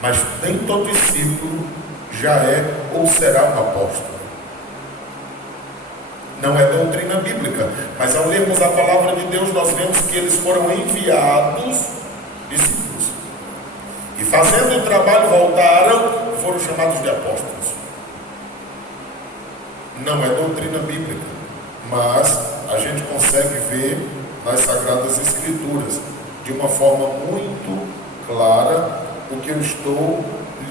Mas nem todo discípulo já é ou será um apóstolo. Não é doutrina bíblica, mas ao lermos a palavra de Deus, nós vemos que eles foram enviados discípulos. E fazendo o trabalho, voltaram e foram chamados de apóstolos. Não é doutrina bíblica, mas a gente consegue ver nas Sagradas Escrituras, de uma forma muito clara, o que eu estou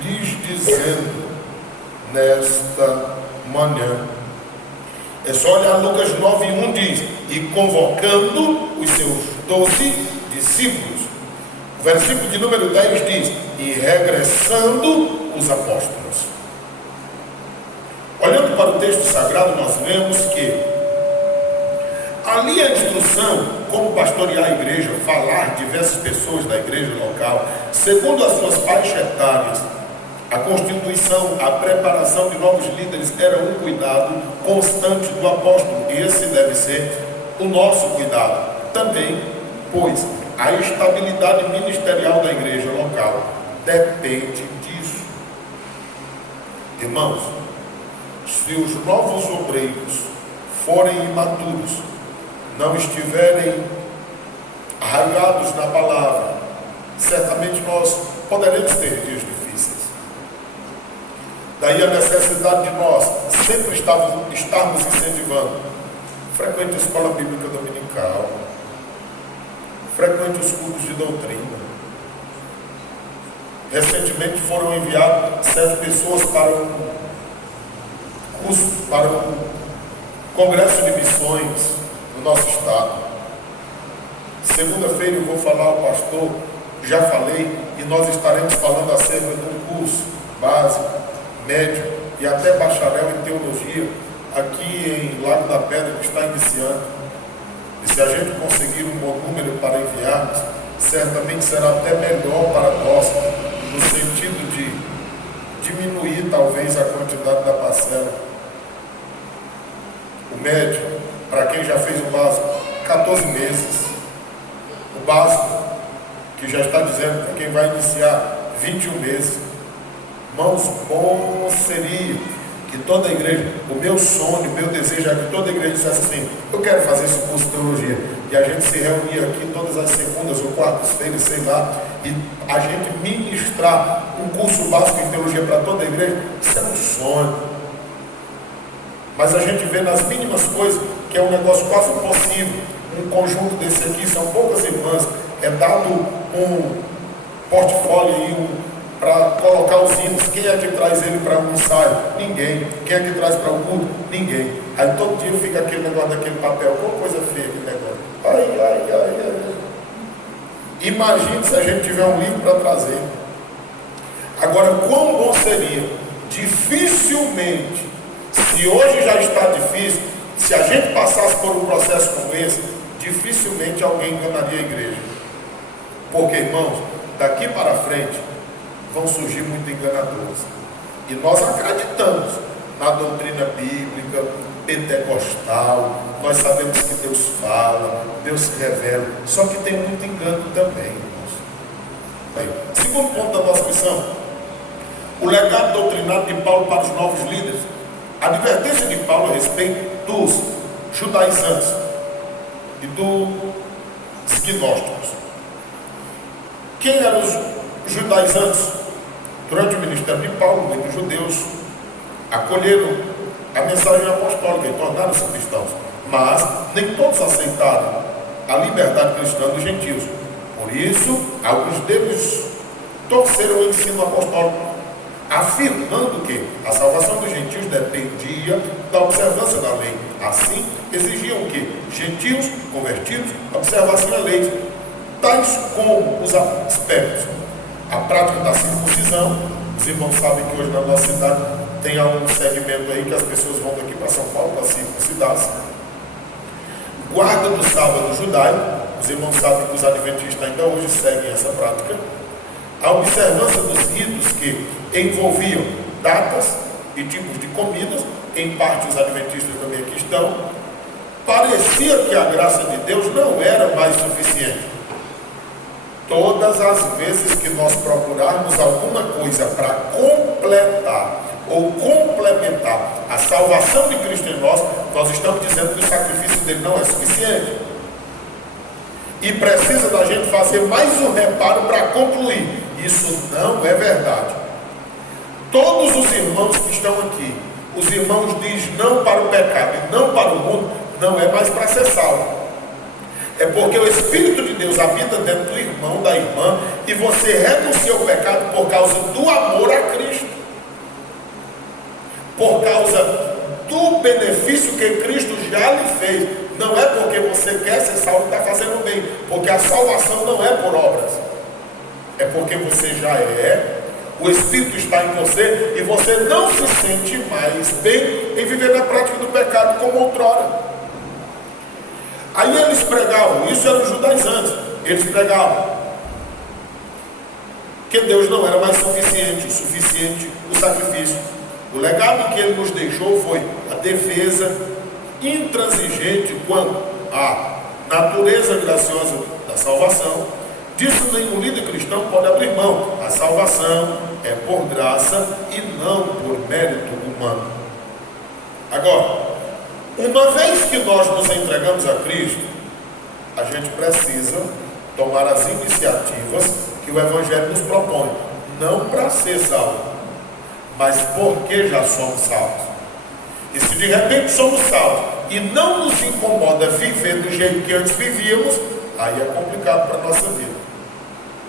lhes dizendo nesta manhã. É só olhar Lucas 9:1, diz: e convocando os seus 12 discípulos. O versículo de número 10 diz: e regressando os apóstolos. Olhando para o texto sagrado, nós vemos que ali a instrução, como pastorear a igreja, falar diversas pessoas da igreja local, segundo as suas faixas etárias, a constituição, a preparação de novos líderes era um cuidado constante do apóstolo. E esse deve ser o nosso cuidado também, pois a estabilidade ministerial da igreja local depende disso. Irmãos, se os novos obreiros forem imaturos, não estiverem arraigados na palavra, certamente nós poderemos ter dias difíceis. Daí a necessidade de nós sempre estarmos incentivando. Frequente a escola bíblica dominical, frequente os cultos de doutrina. Recentemente foram enviadas 7 pessoas para um curso, para um congresso de missões no nosso estado. Segunda-feira eu vou falar ao pastor, já falei, e nós estaremos falando acerca de um curso básico, médio e até bacharel em teologia aqui em Lago da Pedra, que está iniciando. E se a gente conseguir um bom número para enviarmos, certamente será até melhor para nós, no sentido de diminuir talvez a quantidade da parcela. O médio, para quem já fez o básico, 14 meses. O básico, que já está dizendo para quem vai iniciar, 21 meses. Irmãos, bom seria que toda a igreja, o meu sonho, o meu desejo é que toda a igreja dissesse assim: eu quero fazer esse curso de teologia. E a gente se reunir aqui todas as segundas ou quartas-feiras, sei lá, e a gente ministrar um curso básico em teologia para toda a igreja. Isso é um sonho. Mas a gente vê nas mínimas coisas que é um negócio quase impossível. Um conjunto desse aqui, são poucas irmãs, é dado um portfólio aí, para colocar os hinos. Quem é que traz ele para um ensaio? Ninguém. Quem é que traz para o culto? Ninguém. Aí todo dia fica aquele negócio daquele papel, qual coisa feia aquele negócio. Ai. Imagine se a gente tiver um livro para trazer. Agora, quão bom seria, dificilmente, se hoje já está difícil, se a gente passasse por um processo como esse, dificilmente alguém enganaria a igreja. Porque, irmãos, daqui para frente vão surgir muitos enganadores. E nós acreditamos na doutrina bíblica, pentecostal, nós sabemos que Deus fala, Deus se revela, só que tem muito engano também, irmãos. Bem, segundo ponto da nossa missão, o legado doutrinário de Paulo para os novos líderes. A advertência de Paulo a respeito dos judaizantes e dos gnósticos. Quem eram os judaizantes? Durante o ministério de Paulo, muitos judeus acolheram a mensagem apostólica e tornaram-se cristãos, mas nem todos aceitaram a liberdade cristã dos gentios. Por isso, alguns deles torceram o ensino apostólico, afirmando que a salvação dos gentios dependia da observância da lei. Assim, exigiam que gentios convertidos observassem a lei, tais como os aspectos, a prática da circuncisão. Os irmãos sabem que hoje na nossa cidade tem um segmento aí que as pessoas vão daqui para São Paulo para circuncidar-se. Guarda do sábado judaico. Os irmãos sabem que os adventistas ainda hoje seguem essa prática. A observância dos ritos que envolviam datas e tipos de comidas, em parte os adventistas também aqui estão. Parecia que a graça de Deus não era mais suficiente. Todas as vezes que nós procurarmos alguma coisa para completar ou complementar a salvação de Cristo em nós, nós estamos dizendo que o sacrifício dele não é suficiente. E precisa da gente fazer mais um reparo para concluir. Isso não é verdade. Todos os irmãos que estão aqui, os irmãos dizem não para o pecado e não para o mundo, não é mais para ser salvo. É porque o Espírito de Deus habita dentro do irmão, da irmã, e você renuncia ao pecado por causa do amor a Cristo, por causa do benefício que Cristo já lhe fez. Não é porque você quer ser salvo e está fazendo bem, porque a salvação não é por obras, é porque você já é, o Espírito está em você e você não se sente mais bem em viver na prática do pecado como outrora. Aí eles pregavam, isso eram os judaizantes, eles pregavam que Deus não era mais suficiente o sacrifício. O legado que ele nos deixou foi a defesa intransigente quanto à natureza graciosa da salvação. Disso nenhum líder cristão pode abrir mão. A salvação é por graça e não por mérito humano. Agora, uma vez que nós nos entregamos a Cristo, a gente precisa tomar as iniciativas que o Evangelho nos propõe, não para ser salvo, mas porque já somos salvos. E se de repente somos salvos e não nos incomoda viver do jeito que antes vivíamos, aí é complicado para a nossa vida,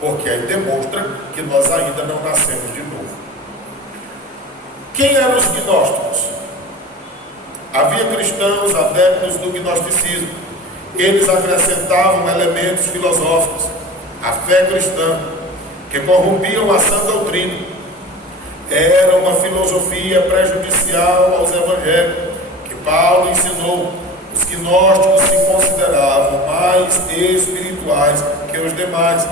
porque aí demonstra que nós ainda não nascemos de novo. Quem eram os gnósticos? Havia cristãos adeptos do gnosticismo. Eles acrescentavam elementos filosóficos à fé cristã, que corrompiam a sã doutrina. Era uma filosofia prejudicial aos evangelhos, que Paulo ensinou. Os gnósticos se consideravam mais espirituais que os demais.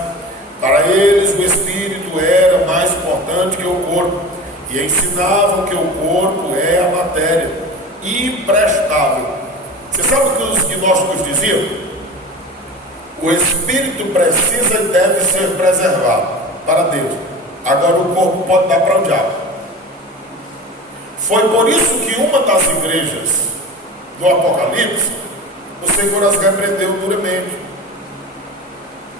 Para eles o espírito era mais importante que o corpo, e ensinavam que o corpo é a matéria imprestável. Você sabe o que os gnósticos diziam? O espírito precisa e deve ser preservado para Deus. Agora o corpo pode dar para o diabo. Foi por isso que uma das igrejas do Apocalipse, o Senhor as repreendeu duramente.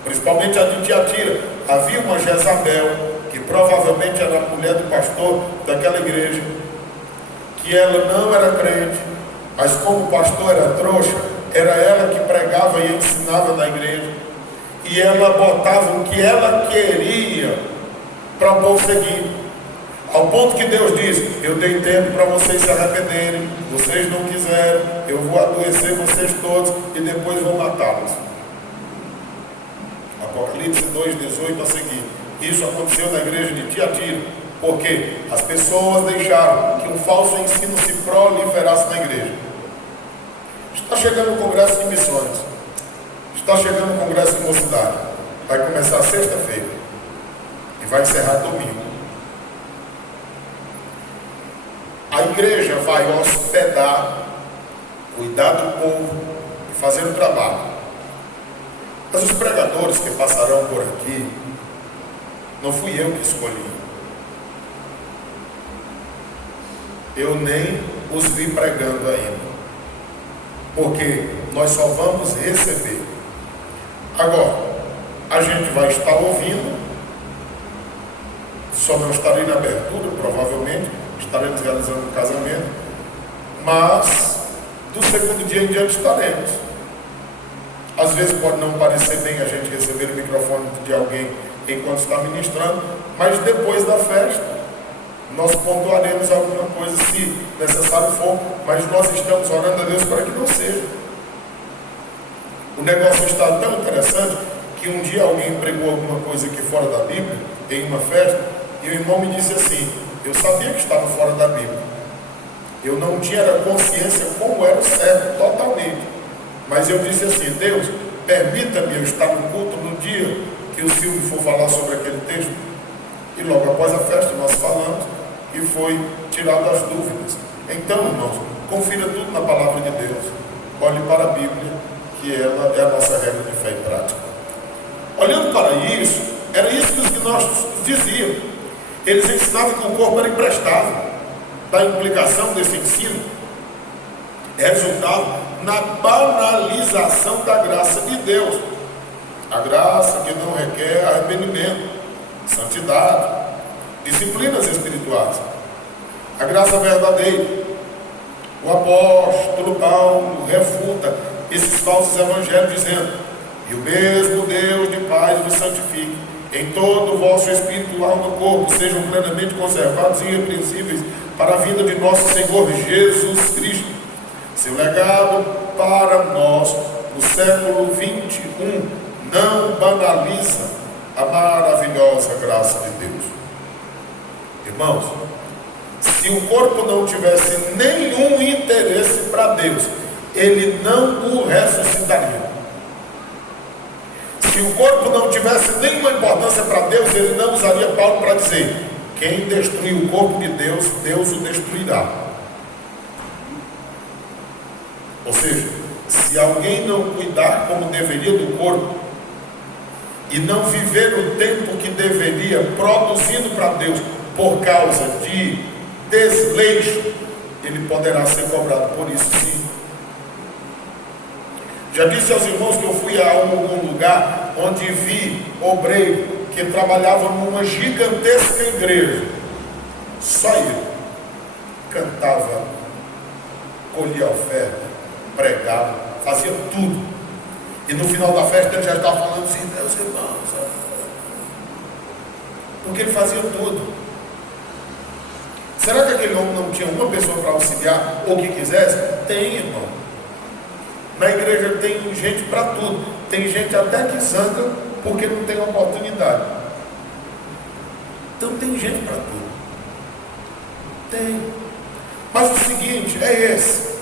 Principalmente a de Tiatira. Havia uma Jezabel, que provavelmente era a mulher do pastor daquela igreja, que ela não era crente, mas como o pastor era trouxa, era ela que pregava e ensinava na igreja, e ela botava o que ela queria para o povo seguir, ao ponto que Deus diz: eu dei tempo para vocês se arrependerem, vocês não quiseram, eu vou adoecer vocês todos e depois vou matá-los. Apocalipse 2:18 a seguir. Isso aconteceu na igreja de Tiatira, porque as pessoas deixaram que um falso ensino se proliferasse na igreja. Está chegando o congresso de missões, está chegando o congresso de mocidade, vai começar sexta-feira e vai encerrar domingo. igreja vai hospedar, cuidar do povo e fazer o trabalho. Mas os pregadores que passarão por aqui, não fui eu que escolhi. Eu nem os vi pregando ainda, porque nós só vamos receber. Agora, a gente vai estar ouvindo, só não estarei na abertura, provavelmente, estaremos realizando um casamento, mas do segundo dia em diante estaremos. Às vezes pode não parecer bem a gente receber o microfone de alguém enquanto está ministrando, mas depois da festa, nós pontuaremos alguma coisa, se necessário for, mas nós estamos orando a Deus para que não seja. O negócio está tão interessante que um dia alguém pregou alguma coisa aqui fora da Bíblia, em uma festa, e o irmão me disse assim: eu sabia que estava fora da Bíblia, eu não tinha consciência como era o certo, totalmente, mas eu disse assim: Deus, permita-me eu estar no culto no dia que o Silvio for falar sobre aquele texto. E logo após a festa nós falamos e foi tirado as dúvidas. Então, irmãos, confira tudo na palavra de Deus, olhe para a Bíblia, que ela é a nossa regra de fé e prática. Olhando para isso, era isso que os gnósticos diziam. Eles ensinavam que o corpo era imprestável. Da implicação desse ensino é resultado na banalização da graça de Deus. A graça que não requer arrependimento, santidade, disciplinas espirituais. A graça verdadeira. O apóstolo Paulo refuta esses falsos evangelhos dizendo: e o mesmo Deus de paz vos santifique, em todo o vosso espírito, alma e corpo sejam plenamente conservados e irrepreensíveis para a vinda de nosso Senhor Jesus Cristo. Seu legado para nós no século 21 não banaliza a maravilhosa graça de Deus. Irmãos, se o corpo não tivesse nenhum interesse para Deus, ele não o ressuscitaria. Se o corpo não tivesse nenhuma importância para Deus, ele não usaria Paulo para dizer: quem destruir o corpo de Deus, Deus o destruirá. Ou seja, se alguém não cuidar como deveria do corpo e não viver o tempo que deveria produzindo para Deus por causa de desleixo, ele poderá ser cobrado por isso, sim. Já disse aos irmãos que eu fui a algum lugar onde vi obreiro que trabalhava numa gigantesca igreja. Só ele cantava, colhia oferta, pregava, fazia tudo. E no final da festa ele já estava falando assim: meus irmãos, porque ele fazia tudo. Será que aquele homem não tinha uma pessoa para auxiliar, ou que quisesse? Tem, irmão. Na igreja tem gente para tudo. Tem gente até que zanga porque não tem oportunidade. Então tem gente para tudo. Tem. Mas o seguinte é esse: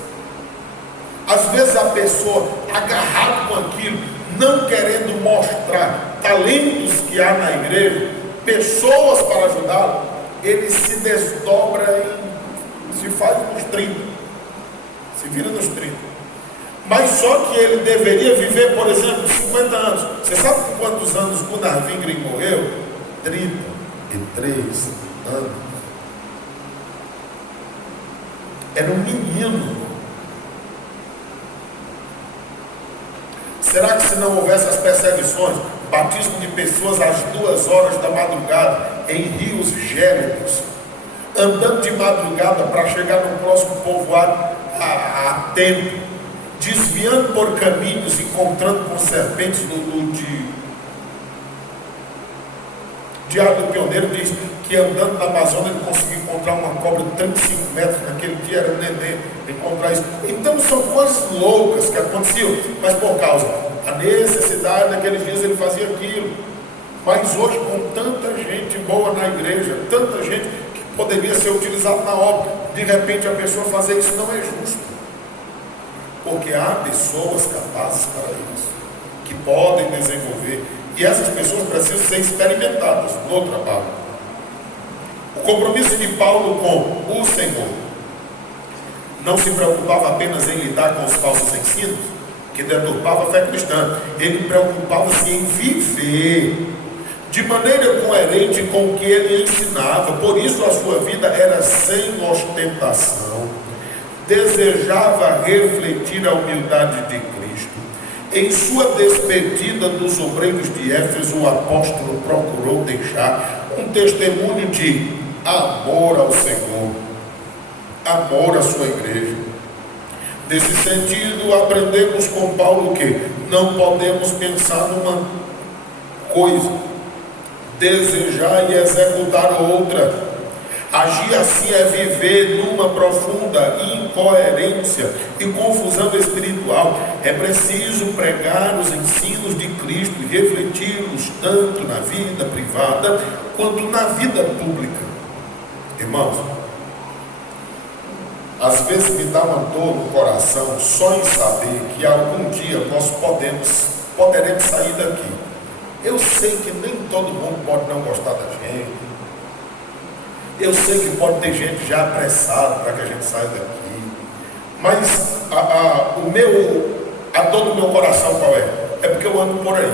às vezes a pessoa agarrada com aquilo, não querendo mostrar talentos que há na igreja, pessoas para ajudá-lo, ele se desdobra se faz nos 30, se vira nos 30. Mas só que ele deveria viver, por exemplo, 50 anos. Você sabe com quantos anos Gunnar Wingren morreu? 33 anos. Era um menino. Será que se não houvesse as perseguições, batismo de pessoas às 2 horas da madrugada, em rios gélidos, andando de madrugada para chegar no próximo povoado a tempo, desviando por caminhos, encontrando com serpentes Diário do Pioneiro diz que andando na Amazônia ele conseguiu encontrar uma cobra de 35 metros, naquele dia era neném, encontrar isso. Então são coisas loucas que aconteciam, mas por causa da necessidade daqueles dias ele fazia aquilo. Mas hoje, com tanta gente boa na igreja, tanta gente que poderia ser utilizada na obra, de repente a pessoa fazer isso não é justo. Porque há pessoas capazes para isso, que podem desenvolver, e essas pessoas precisam ser experimentadas no trabalho. O compromisso de Paulo com o Senhor não se preocupava apenas em lidar com os falsos ensinos, que deturpavam a fé cristã. Ele preocupava-se em viver de maneira coerente com o que ele ensinava. Por isso a sua vida era sem ostentação. Desejava refletir a humildade de Cristo. Em sua despedida dos obreiros de Éfeso, o apóstolo procurou deixar um testemunho de amor ao Senhor, amor à sua igreja. Nesse sentido, aprendemos com Paulo que não podemos pensar numa coisa, desejar e executar outra. Agir assim é viver numa profunda incoerência e confusão espiritual. É preciso pregar os ensinos de Cristo e refleti-los tanto na vida privada quanto na vida pública. Irmãos, às vezes me dá uma dor no coração só em saber que algum dia nós poderemos sair daqui. Eu sei que nem todo mundo pode não gostar da gente. Eu sei que pode ter gente já apressada para que a gente saia daqui. Mas a dor do meu coração qual é? É porque eu ando por aí.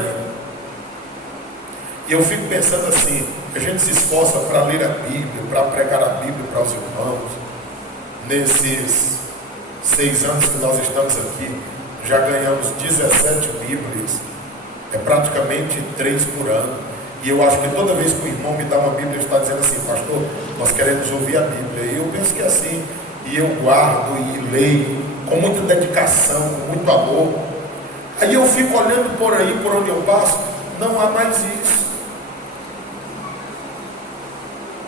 E eu fico pensando assim, a gente se esforça para ler a Bíblia, para pregar a Bíblia para os irmãos. Nesses 6 anos que nós estamos aqui, já ganhamos 17 Bíblias. É praticamente 3 por ano. E eu acho que toda vez que o irmão me dá uma Bíblia, ele está dizendo assim: pastor, nós queremos ouvir a Bíblia. E eu penso que é assim. E eu guardo e leio com muita dedicação, com muito amor. Aí eu fico olhando por aí, por onde eu passo, não há mais isso.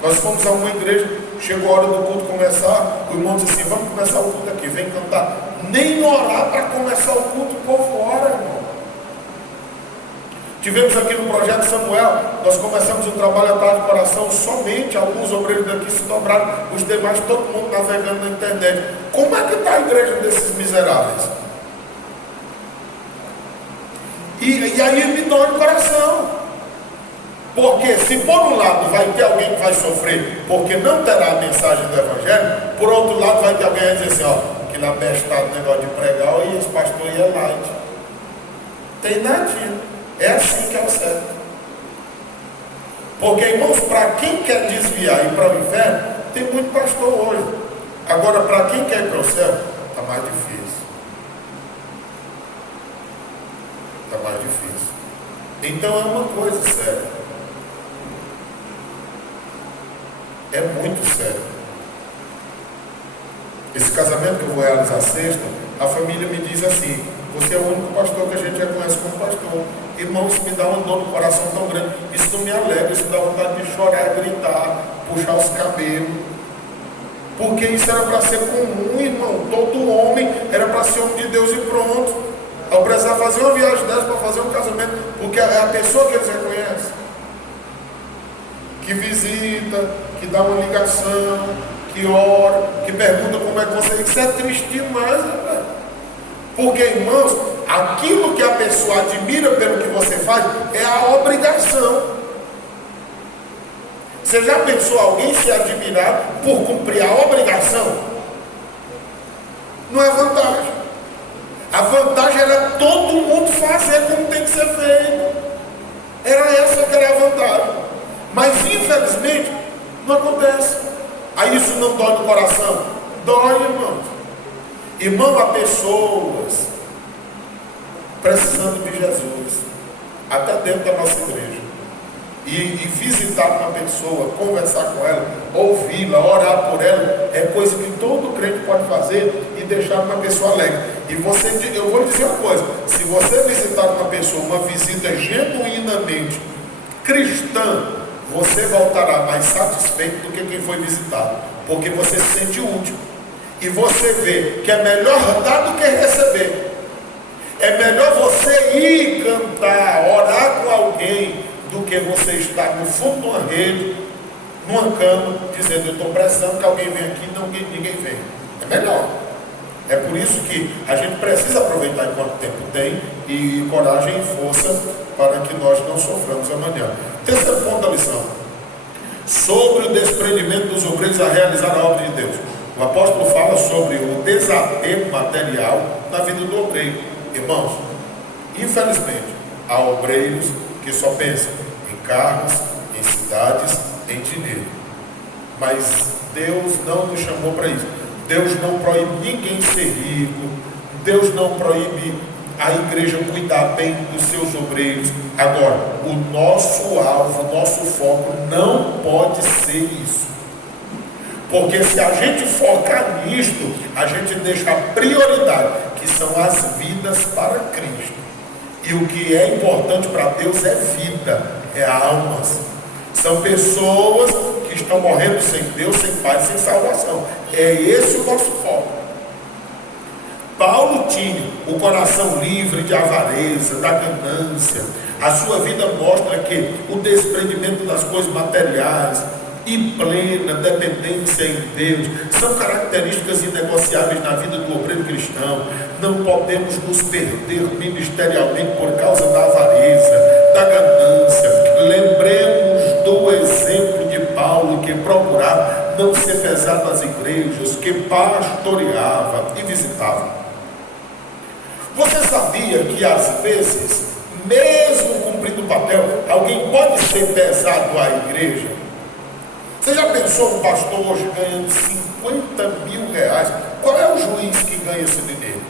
Nós fomos a uma igreja, chegou a hora do culto começar, o irmão disse assim: vamos começar o culto aqui, vem cantar. Nem orar para começar o culto, o povo ora, irmão. Tivemos aqui no Projeto Samuel, nós começamos o trabalho à tarde de oração, somente alguns obreiros daqui se dobraram, os demais todo mundo navegando na internet. Como é que está a igreja desses miseráveis? E aí me dói o coração. Porque se por um lado vai ter alguém que vai sofrer porque não terá a mensagem do Evangelho, por outro lado vai ter alguém que vai dizer assim: ó, que na bestado o negócio de pregar, e esse pastor aí é light. Tem nadinha. É assim que é o certo. Porque, irmãos, para quem quer desviar e ir para o inferno, tem muito pastor hoje. Agora, para quem quer ir para o céu, está mais difícil. Está mais difícil. Então é uma coisa séria. É muito sério. Esse casamento que eu vou realizar sexta, a família me diz assim: você é o único pastor que a gente reconhece como pastor. Irmão, isso me dá uma dor no coração tão grande. Isso não me alegra, isso dá vontade de chorar, gritar, puxar os cabelos. Porque isso era para ser comum, irmão. Todo homem era para ser homem de Deus e pronto. Eu precisava fazer uma viagem dessa para fazer um casamento, porque é a pessoa que eles reconhecem, que visita, que dá uma ligação, que ora, que pergunta como é que você... Isso é triste demais, né? Porque, irmãos, aquilo que a pessoa admira pelo que você faz é a obrigação. Você já pensou alguém se admirar por cumprir a obrigação? Não é vantagem. A vantagem era todo mundo fazer como tem que ser feito. Era essa que era a vantagem. Mas infelizmente não acontece. Aí isso não dói no coração? Dói, irmãos. Irmão, há pessoas precisando de Jesus, até dentro da nossa igreja. E visitar uma pessoa, conversar com ela, ouvi-la, orar por ela, é coisa que todo crente pode fazer e deixar uma pessoa alegre. E eu vou lhe dizer uma coisa: se você visitar uma pessoa, uma visita genuinamente cristã, você voltará mais satisfeito do que quem foi visitado, porque você se sente útil. E você vê que é melhor dar do que receber. É melhor você ir cantar, orar com alguém, do que você estar no fundo de uma rede, numa cama, dizendo: eu estou precisando que alguém venha aqui, não, ninguém vem. É melhor. É por isso que a gente precisa aproveitar enquanto tempo tem, e coragem e força para que nós não soframos amanhã. Terceiro ponto da lição: sobre o desprendimento dos obreiros a realizar a obra de Deus. O apóstolo fala sobre o desapego material na vida do obreiro. Irmãos, infelizmente, há obreiros que só pensam em carros, em cidades, em dinheiro. Mas Deus não nos chamou para isso. Deus não proíbe ninguém ser rico. Deus não proíbe a igreja cuidar bem dos seus obreiros. Agora, o nosso alvo, o nosso foco não pode ser isso. Porque se a gente focar nisto, a gente deixa a prioridade, que são as vidas para Cristo. E o que é importante para Deus é vida, é almas. São pessoas que estão morrendo sem Deus, sem paz, sem salvação. É esse o nosso foco. Paulo tinha o coração livre de avareza, da ganância. A sua vida mostra que o desprendimento das coisas materiais e plena dependência em Deus são características inegociáveis na vida do obreiro cristão. Não podemos nos perder ministerialmente por causa da avareza, da ganância. Lembremos do exemplo de Paulo, que procurava não ser pesado nas igrejas, que pastoreava e visitava. Você sabia que às vezes, mesmo cumprindo o papel, alguém pode ser pesado à igreja? Você já pensou um pastor hoje ganhando 50 mil reais? Qual é o juiz que ganha esse dinheiro?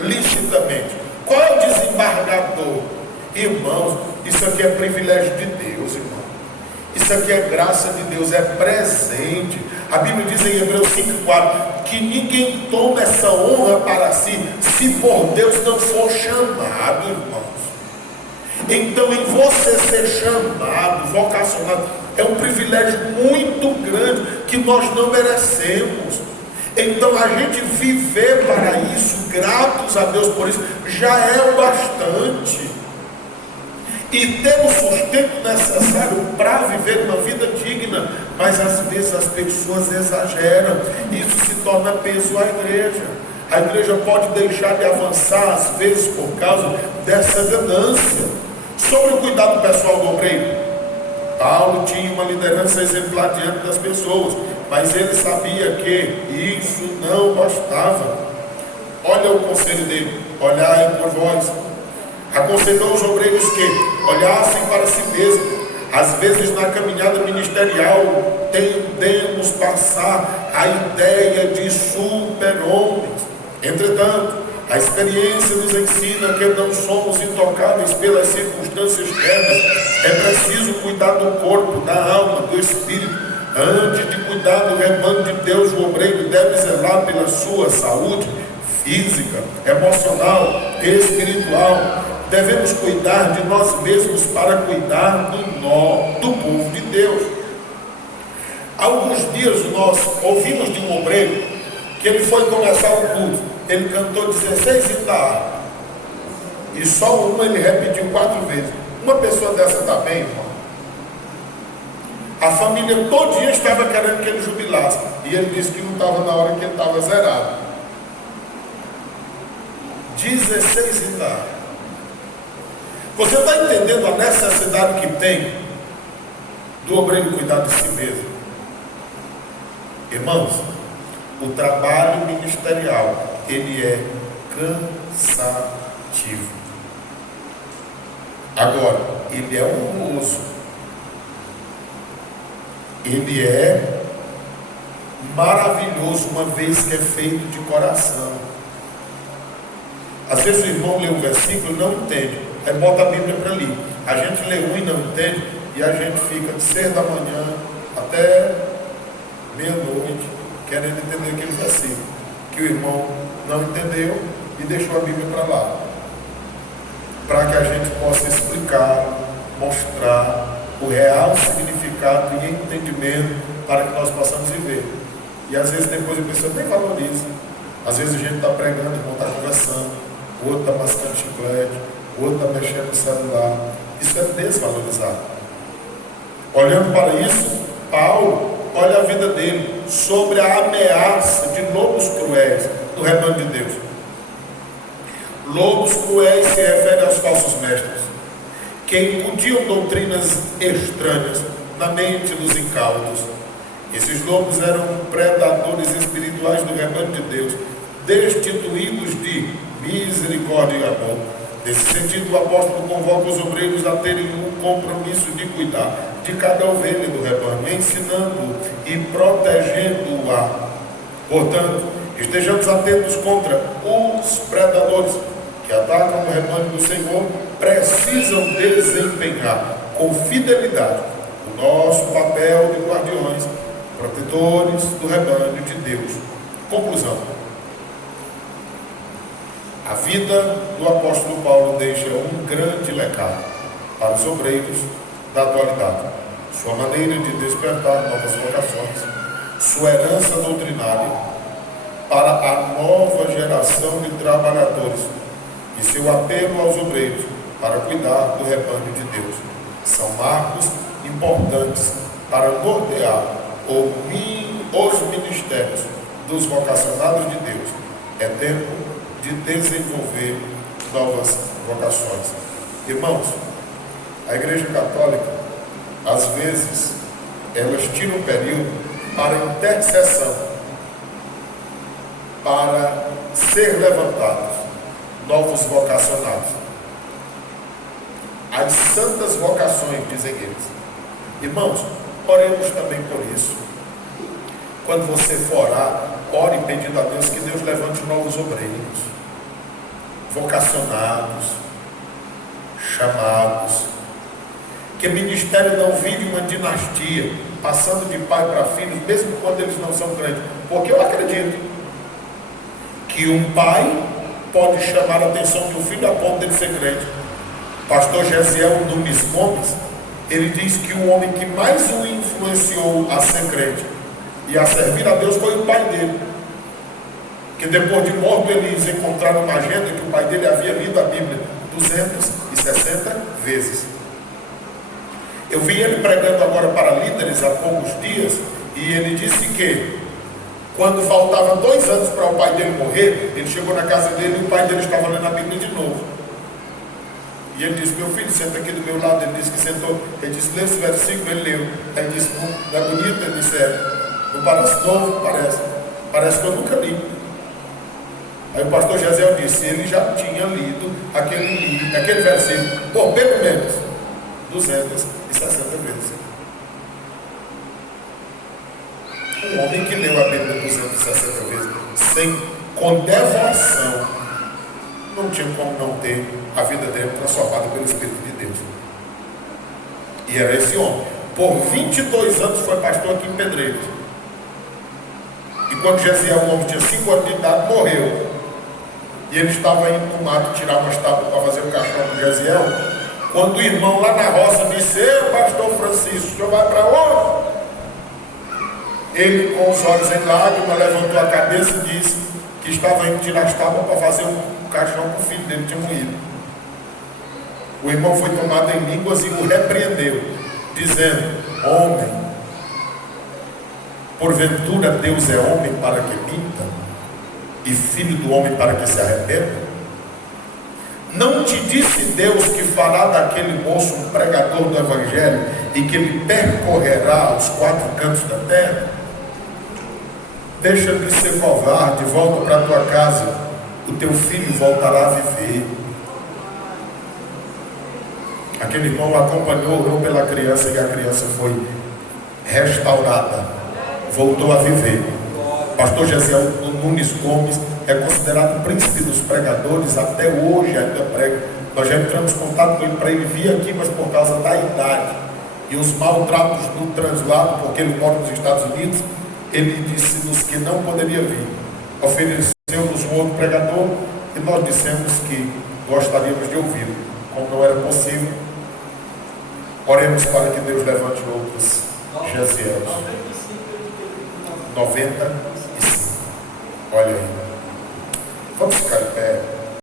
Licitamente. Qual é o desembargador? Irmãos, isso aqui é privilégio de Deus, irmão. Isso aqui é graça de Deus, é presente. A Bíblia diz em Hebreus 5,4 que ninguém toma essa honra para si, se por Deus não for chamado, irmãos. Então, em você ser chamado, vocacionado, é um privilégio muito grande que nós não merecemos. Então, a gente viver para isso, gratos a Deus por isso, já é o bastante. E ter o sustento necessário para viver uma vida digna. Mas às vezes as pessoas exageram. Isso se torna peso à igreja. A igreja pode deixar de avançar, às vezes, por causa dessa ganância. Sobre o cuidado pessoal do obreiro, Paulo tinha uma liderança exemplar diante das pessoas, mas ele sabia que isso não bastava. Olha o conselho dele: olhai por vós. Aconselhou os obreiros que olhassem para si mesmos. Às vezes na caminhada ministerial tendemos passar a ideia de super-homens. Entretanto, a experiência nos ensina que não somos intocáveis pelas circunstâncias externas. É preciso cuidar do corpo, da alma, do espírito. Antes de cuidar do rebanho de Deus, o obreiro deve zelar pela sua saúde física, emocional, espiritual. Devemos cuidar de nós mesmos para cuidar do povo de Deus. Há alguns dias nós ouvimos de um obreiro que ele foi começar o culto. Ele cantou 16 hinos da harpa, e só uma ele repetiu 4 vezes. Uma pessoa dessa está bem, irmão? A família todinha estava querendo que ele jubilasse, e ele disse que não estava na hora que ele estava zerado. 16 hinos da harpa. Você está entendendo a necessidade que tem do obreiro cuidar de si mesmo? Irmãos, o trabalho ministerial, ele é cansativo. Agora, ele é honroso. Ele é maravilhoso, uma vez que é feito de coração. Às vezes o irmão lê um versículo e não entende, aí bota a Bíblia para ler. A gente lê um e não entende, e a gente fica de 6 da manhã até meia-noite querendo entender aquele versículo que o irmão não entendeu e deixou a Bíblia para lá, para que a gente possa explicar, mostrar o real significado e entendimento para que nós possamos viver. E às vezes depois a pessoa nem valoriza. Às vezes a gente está pregando, o irmão está conversando, o outro está mascando chiclete, o outro está mexendo no celular. Isso é desvalorizado. Olhando para isso, Paulo olha a vida dele sobre a ameaça de lobos cruéis no rebanho de Deus. Lobos cruéis se refere aos falsos mestres, que incudiam doutrinas estranhas na mente dos incautos. Esses lobos eram predadores espirituais do rebanho de Deus, destituídos de misericórdia e amor. Nesse sentido, o apóstolo convoca os obreiros a terem um compromisso de cuidar de cada ovelha do rebanho, ensinando e protegendo-a. Portanto, estejamos atentos contra os predadores que atacam o rebanho do Senhor. Precisam desempenhar com fidelidade o nosso papel de guardiões, protetores do rebanho de Deus. Conclusão: a vida do apóstolo Paulo deixa um grande legado para os obreiros da atualidade. Sua maneira de despertar novas vocações, sua herança doutrinária para a nova geração de trabalhadores e seu apelo aos obreiros para cuidar do rebanho de Deus são marcos importantes para nortear os ministérios dos vocacionados de Deus. É tempo de desenvolver novas vocações. Irmãos, a Igreja Católica, às vezes, elas tiram um período para intercessão, para ser levantados novos vocacionados. As santas vocações, dizem eles. Irmãos, oremos também por isso. Quando você for orar, ore pedindo a Deus que Deus levante novos obreiros, vocacionados, chamados. Que o ministério não vire uma dinastia, passando de pai para filho, mesmo quando eles não são crentes. Porque eu acredito que um pai pode chamar a atenção de um filho a ponto de ele ser crente. Pastor Gesiel Nunes Gomes, ele diz que o homem que mais o influenciou a ser crente e a servir a Deus foi o pai dele. Que depois de morto eles encontraram uma agenda que o pai dele havia lido a Bíblia 260 vezes. Eu vi ele pregando agora para líderes há poucos dias, e ele disse que quando faltava 2 anos para o pai dele morrer, ele chegou na casa dele e o pai dele estava lendo a Bíblia de novo. E ele disse: meu filho, senta aqui do meu lado. Ele disse que sentou. Ele disse: lê esse versículo. Ele leu. Aí ele disse: não é bonito? Ele disse: não parece novo? Parece que eu nunca li. Aí o pastor Gesiel disse: ele já tinha lido aquele versículo por pelo menos 260 vezes. Um homem que leu a Bíblia 260 vezes com devoção, não tinha como não ter a vida dele transformada pelo Espírito de Deus. E era esse homem. Por 22 anos foi pastor aqui em Pedreiros. E quando Gesiel, um homem, tinha 5 anos de idade, morreu. E ele estava indo no mato tirar umas tábuas para fazer o caixão do Gesiel. Quando o irmão lá na roça disse: ei, pastor Francisco, o senhor vai para onde? Ele, com os olhos em lágrimas, levantou a cabeça e disse que estava indo tirar as tábuas para fazer um caixão para o filho dele, tinha morrido. O irmão foi tomado em línguas e o repreendeu, dizendo: homem, porventura Deus é homem para que minta, e filho do homem para que se arrependa? Não te disse Deus que fará daquele moço um pregador do Evangelho e que ele percorrerá os 4 cantos da terra? Deixa de ser covarde, volta para a tua casa, o teu filho voltará a viver. Aquele irmão acompanhou, orou pela criança e a criança foi restaurada, voltou a viver. Pastor Gesiel Nunes Gomes é considerado o príncipe dos pregadores, até hoje ainda prega. Nós já entramos em contato com ele para ele vir aqui, mas por causa da idade e os maltratos do translado, porque ele mora nos Estados Unidos, ele disse-nos que não poderia vir. Ofereceu-nos um outro pregador e nós dissemos que gostaríamos de ouvi-lo. Como não era possível, oremos para que Deus levante outros Gesiels. 95. Olha aí. Vamos ficar em pé.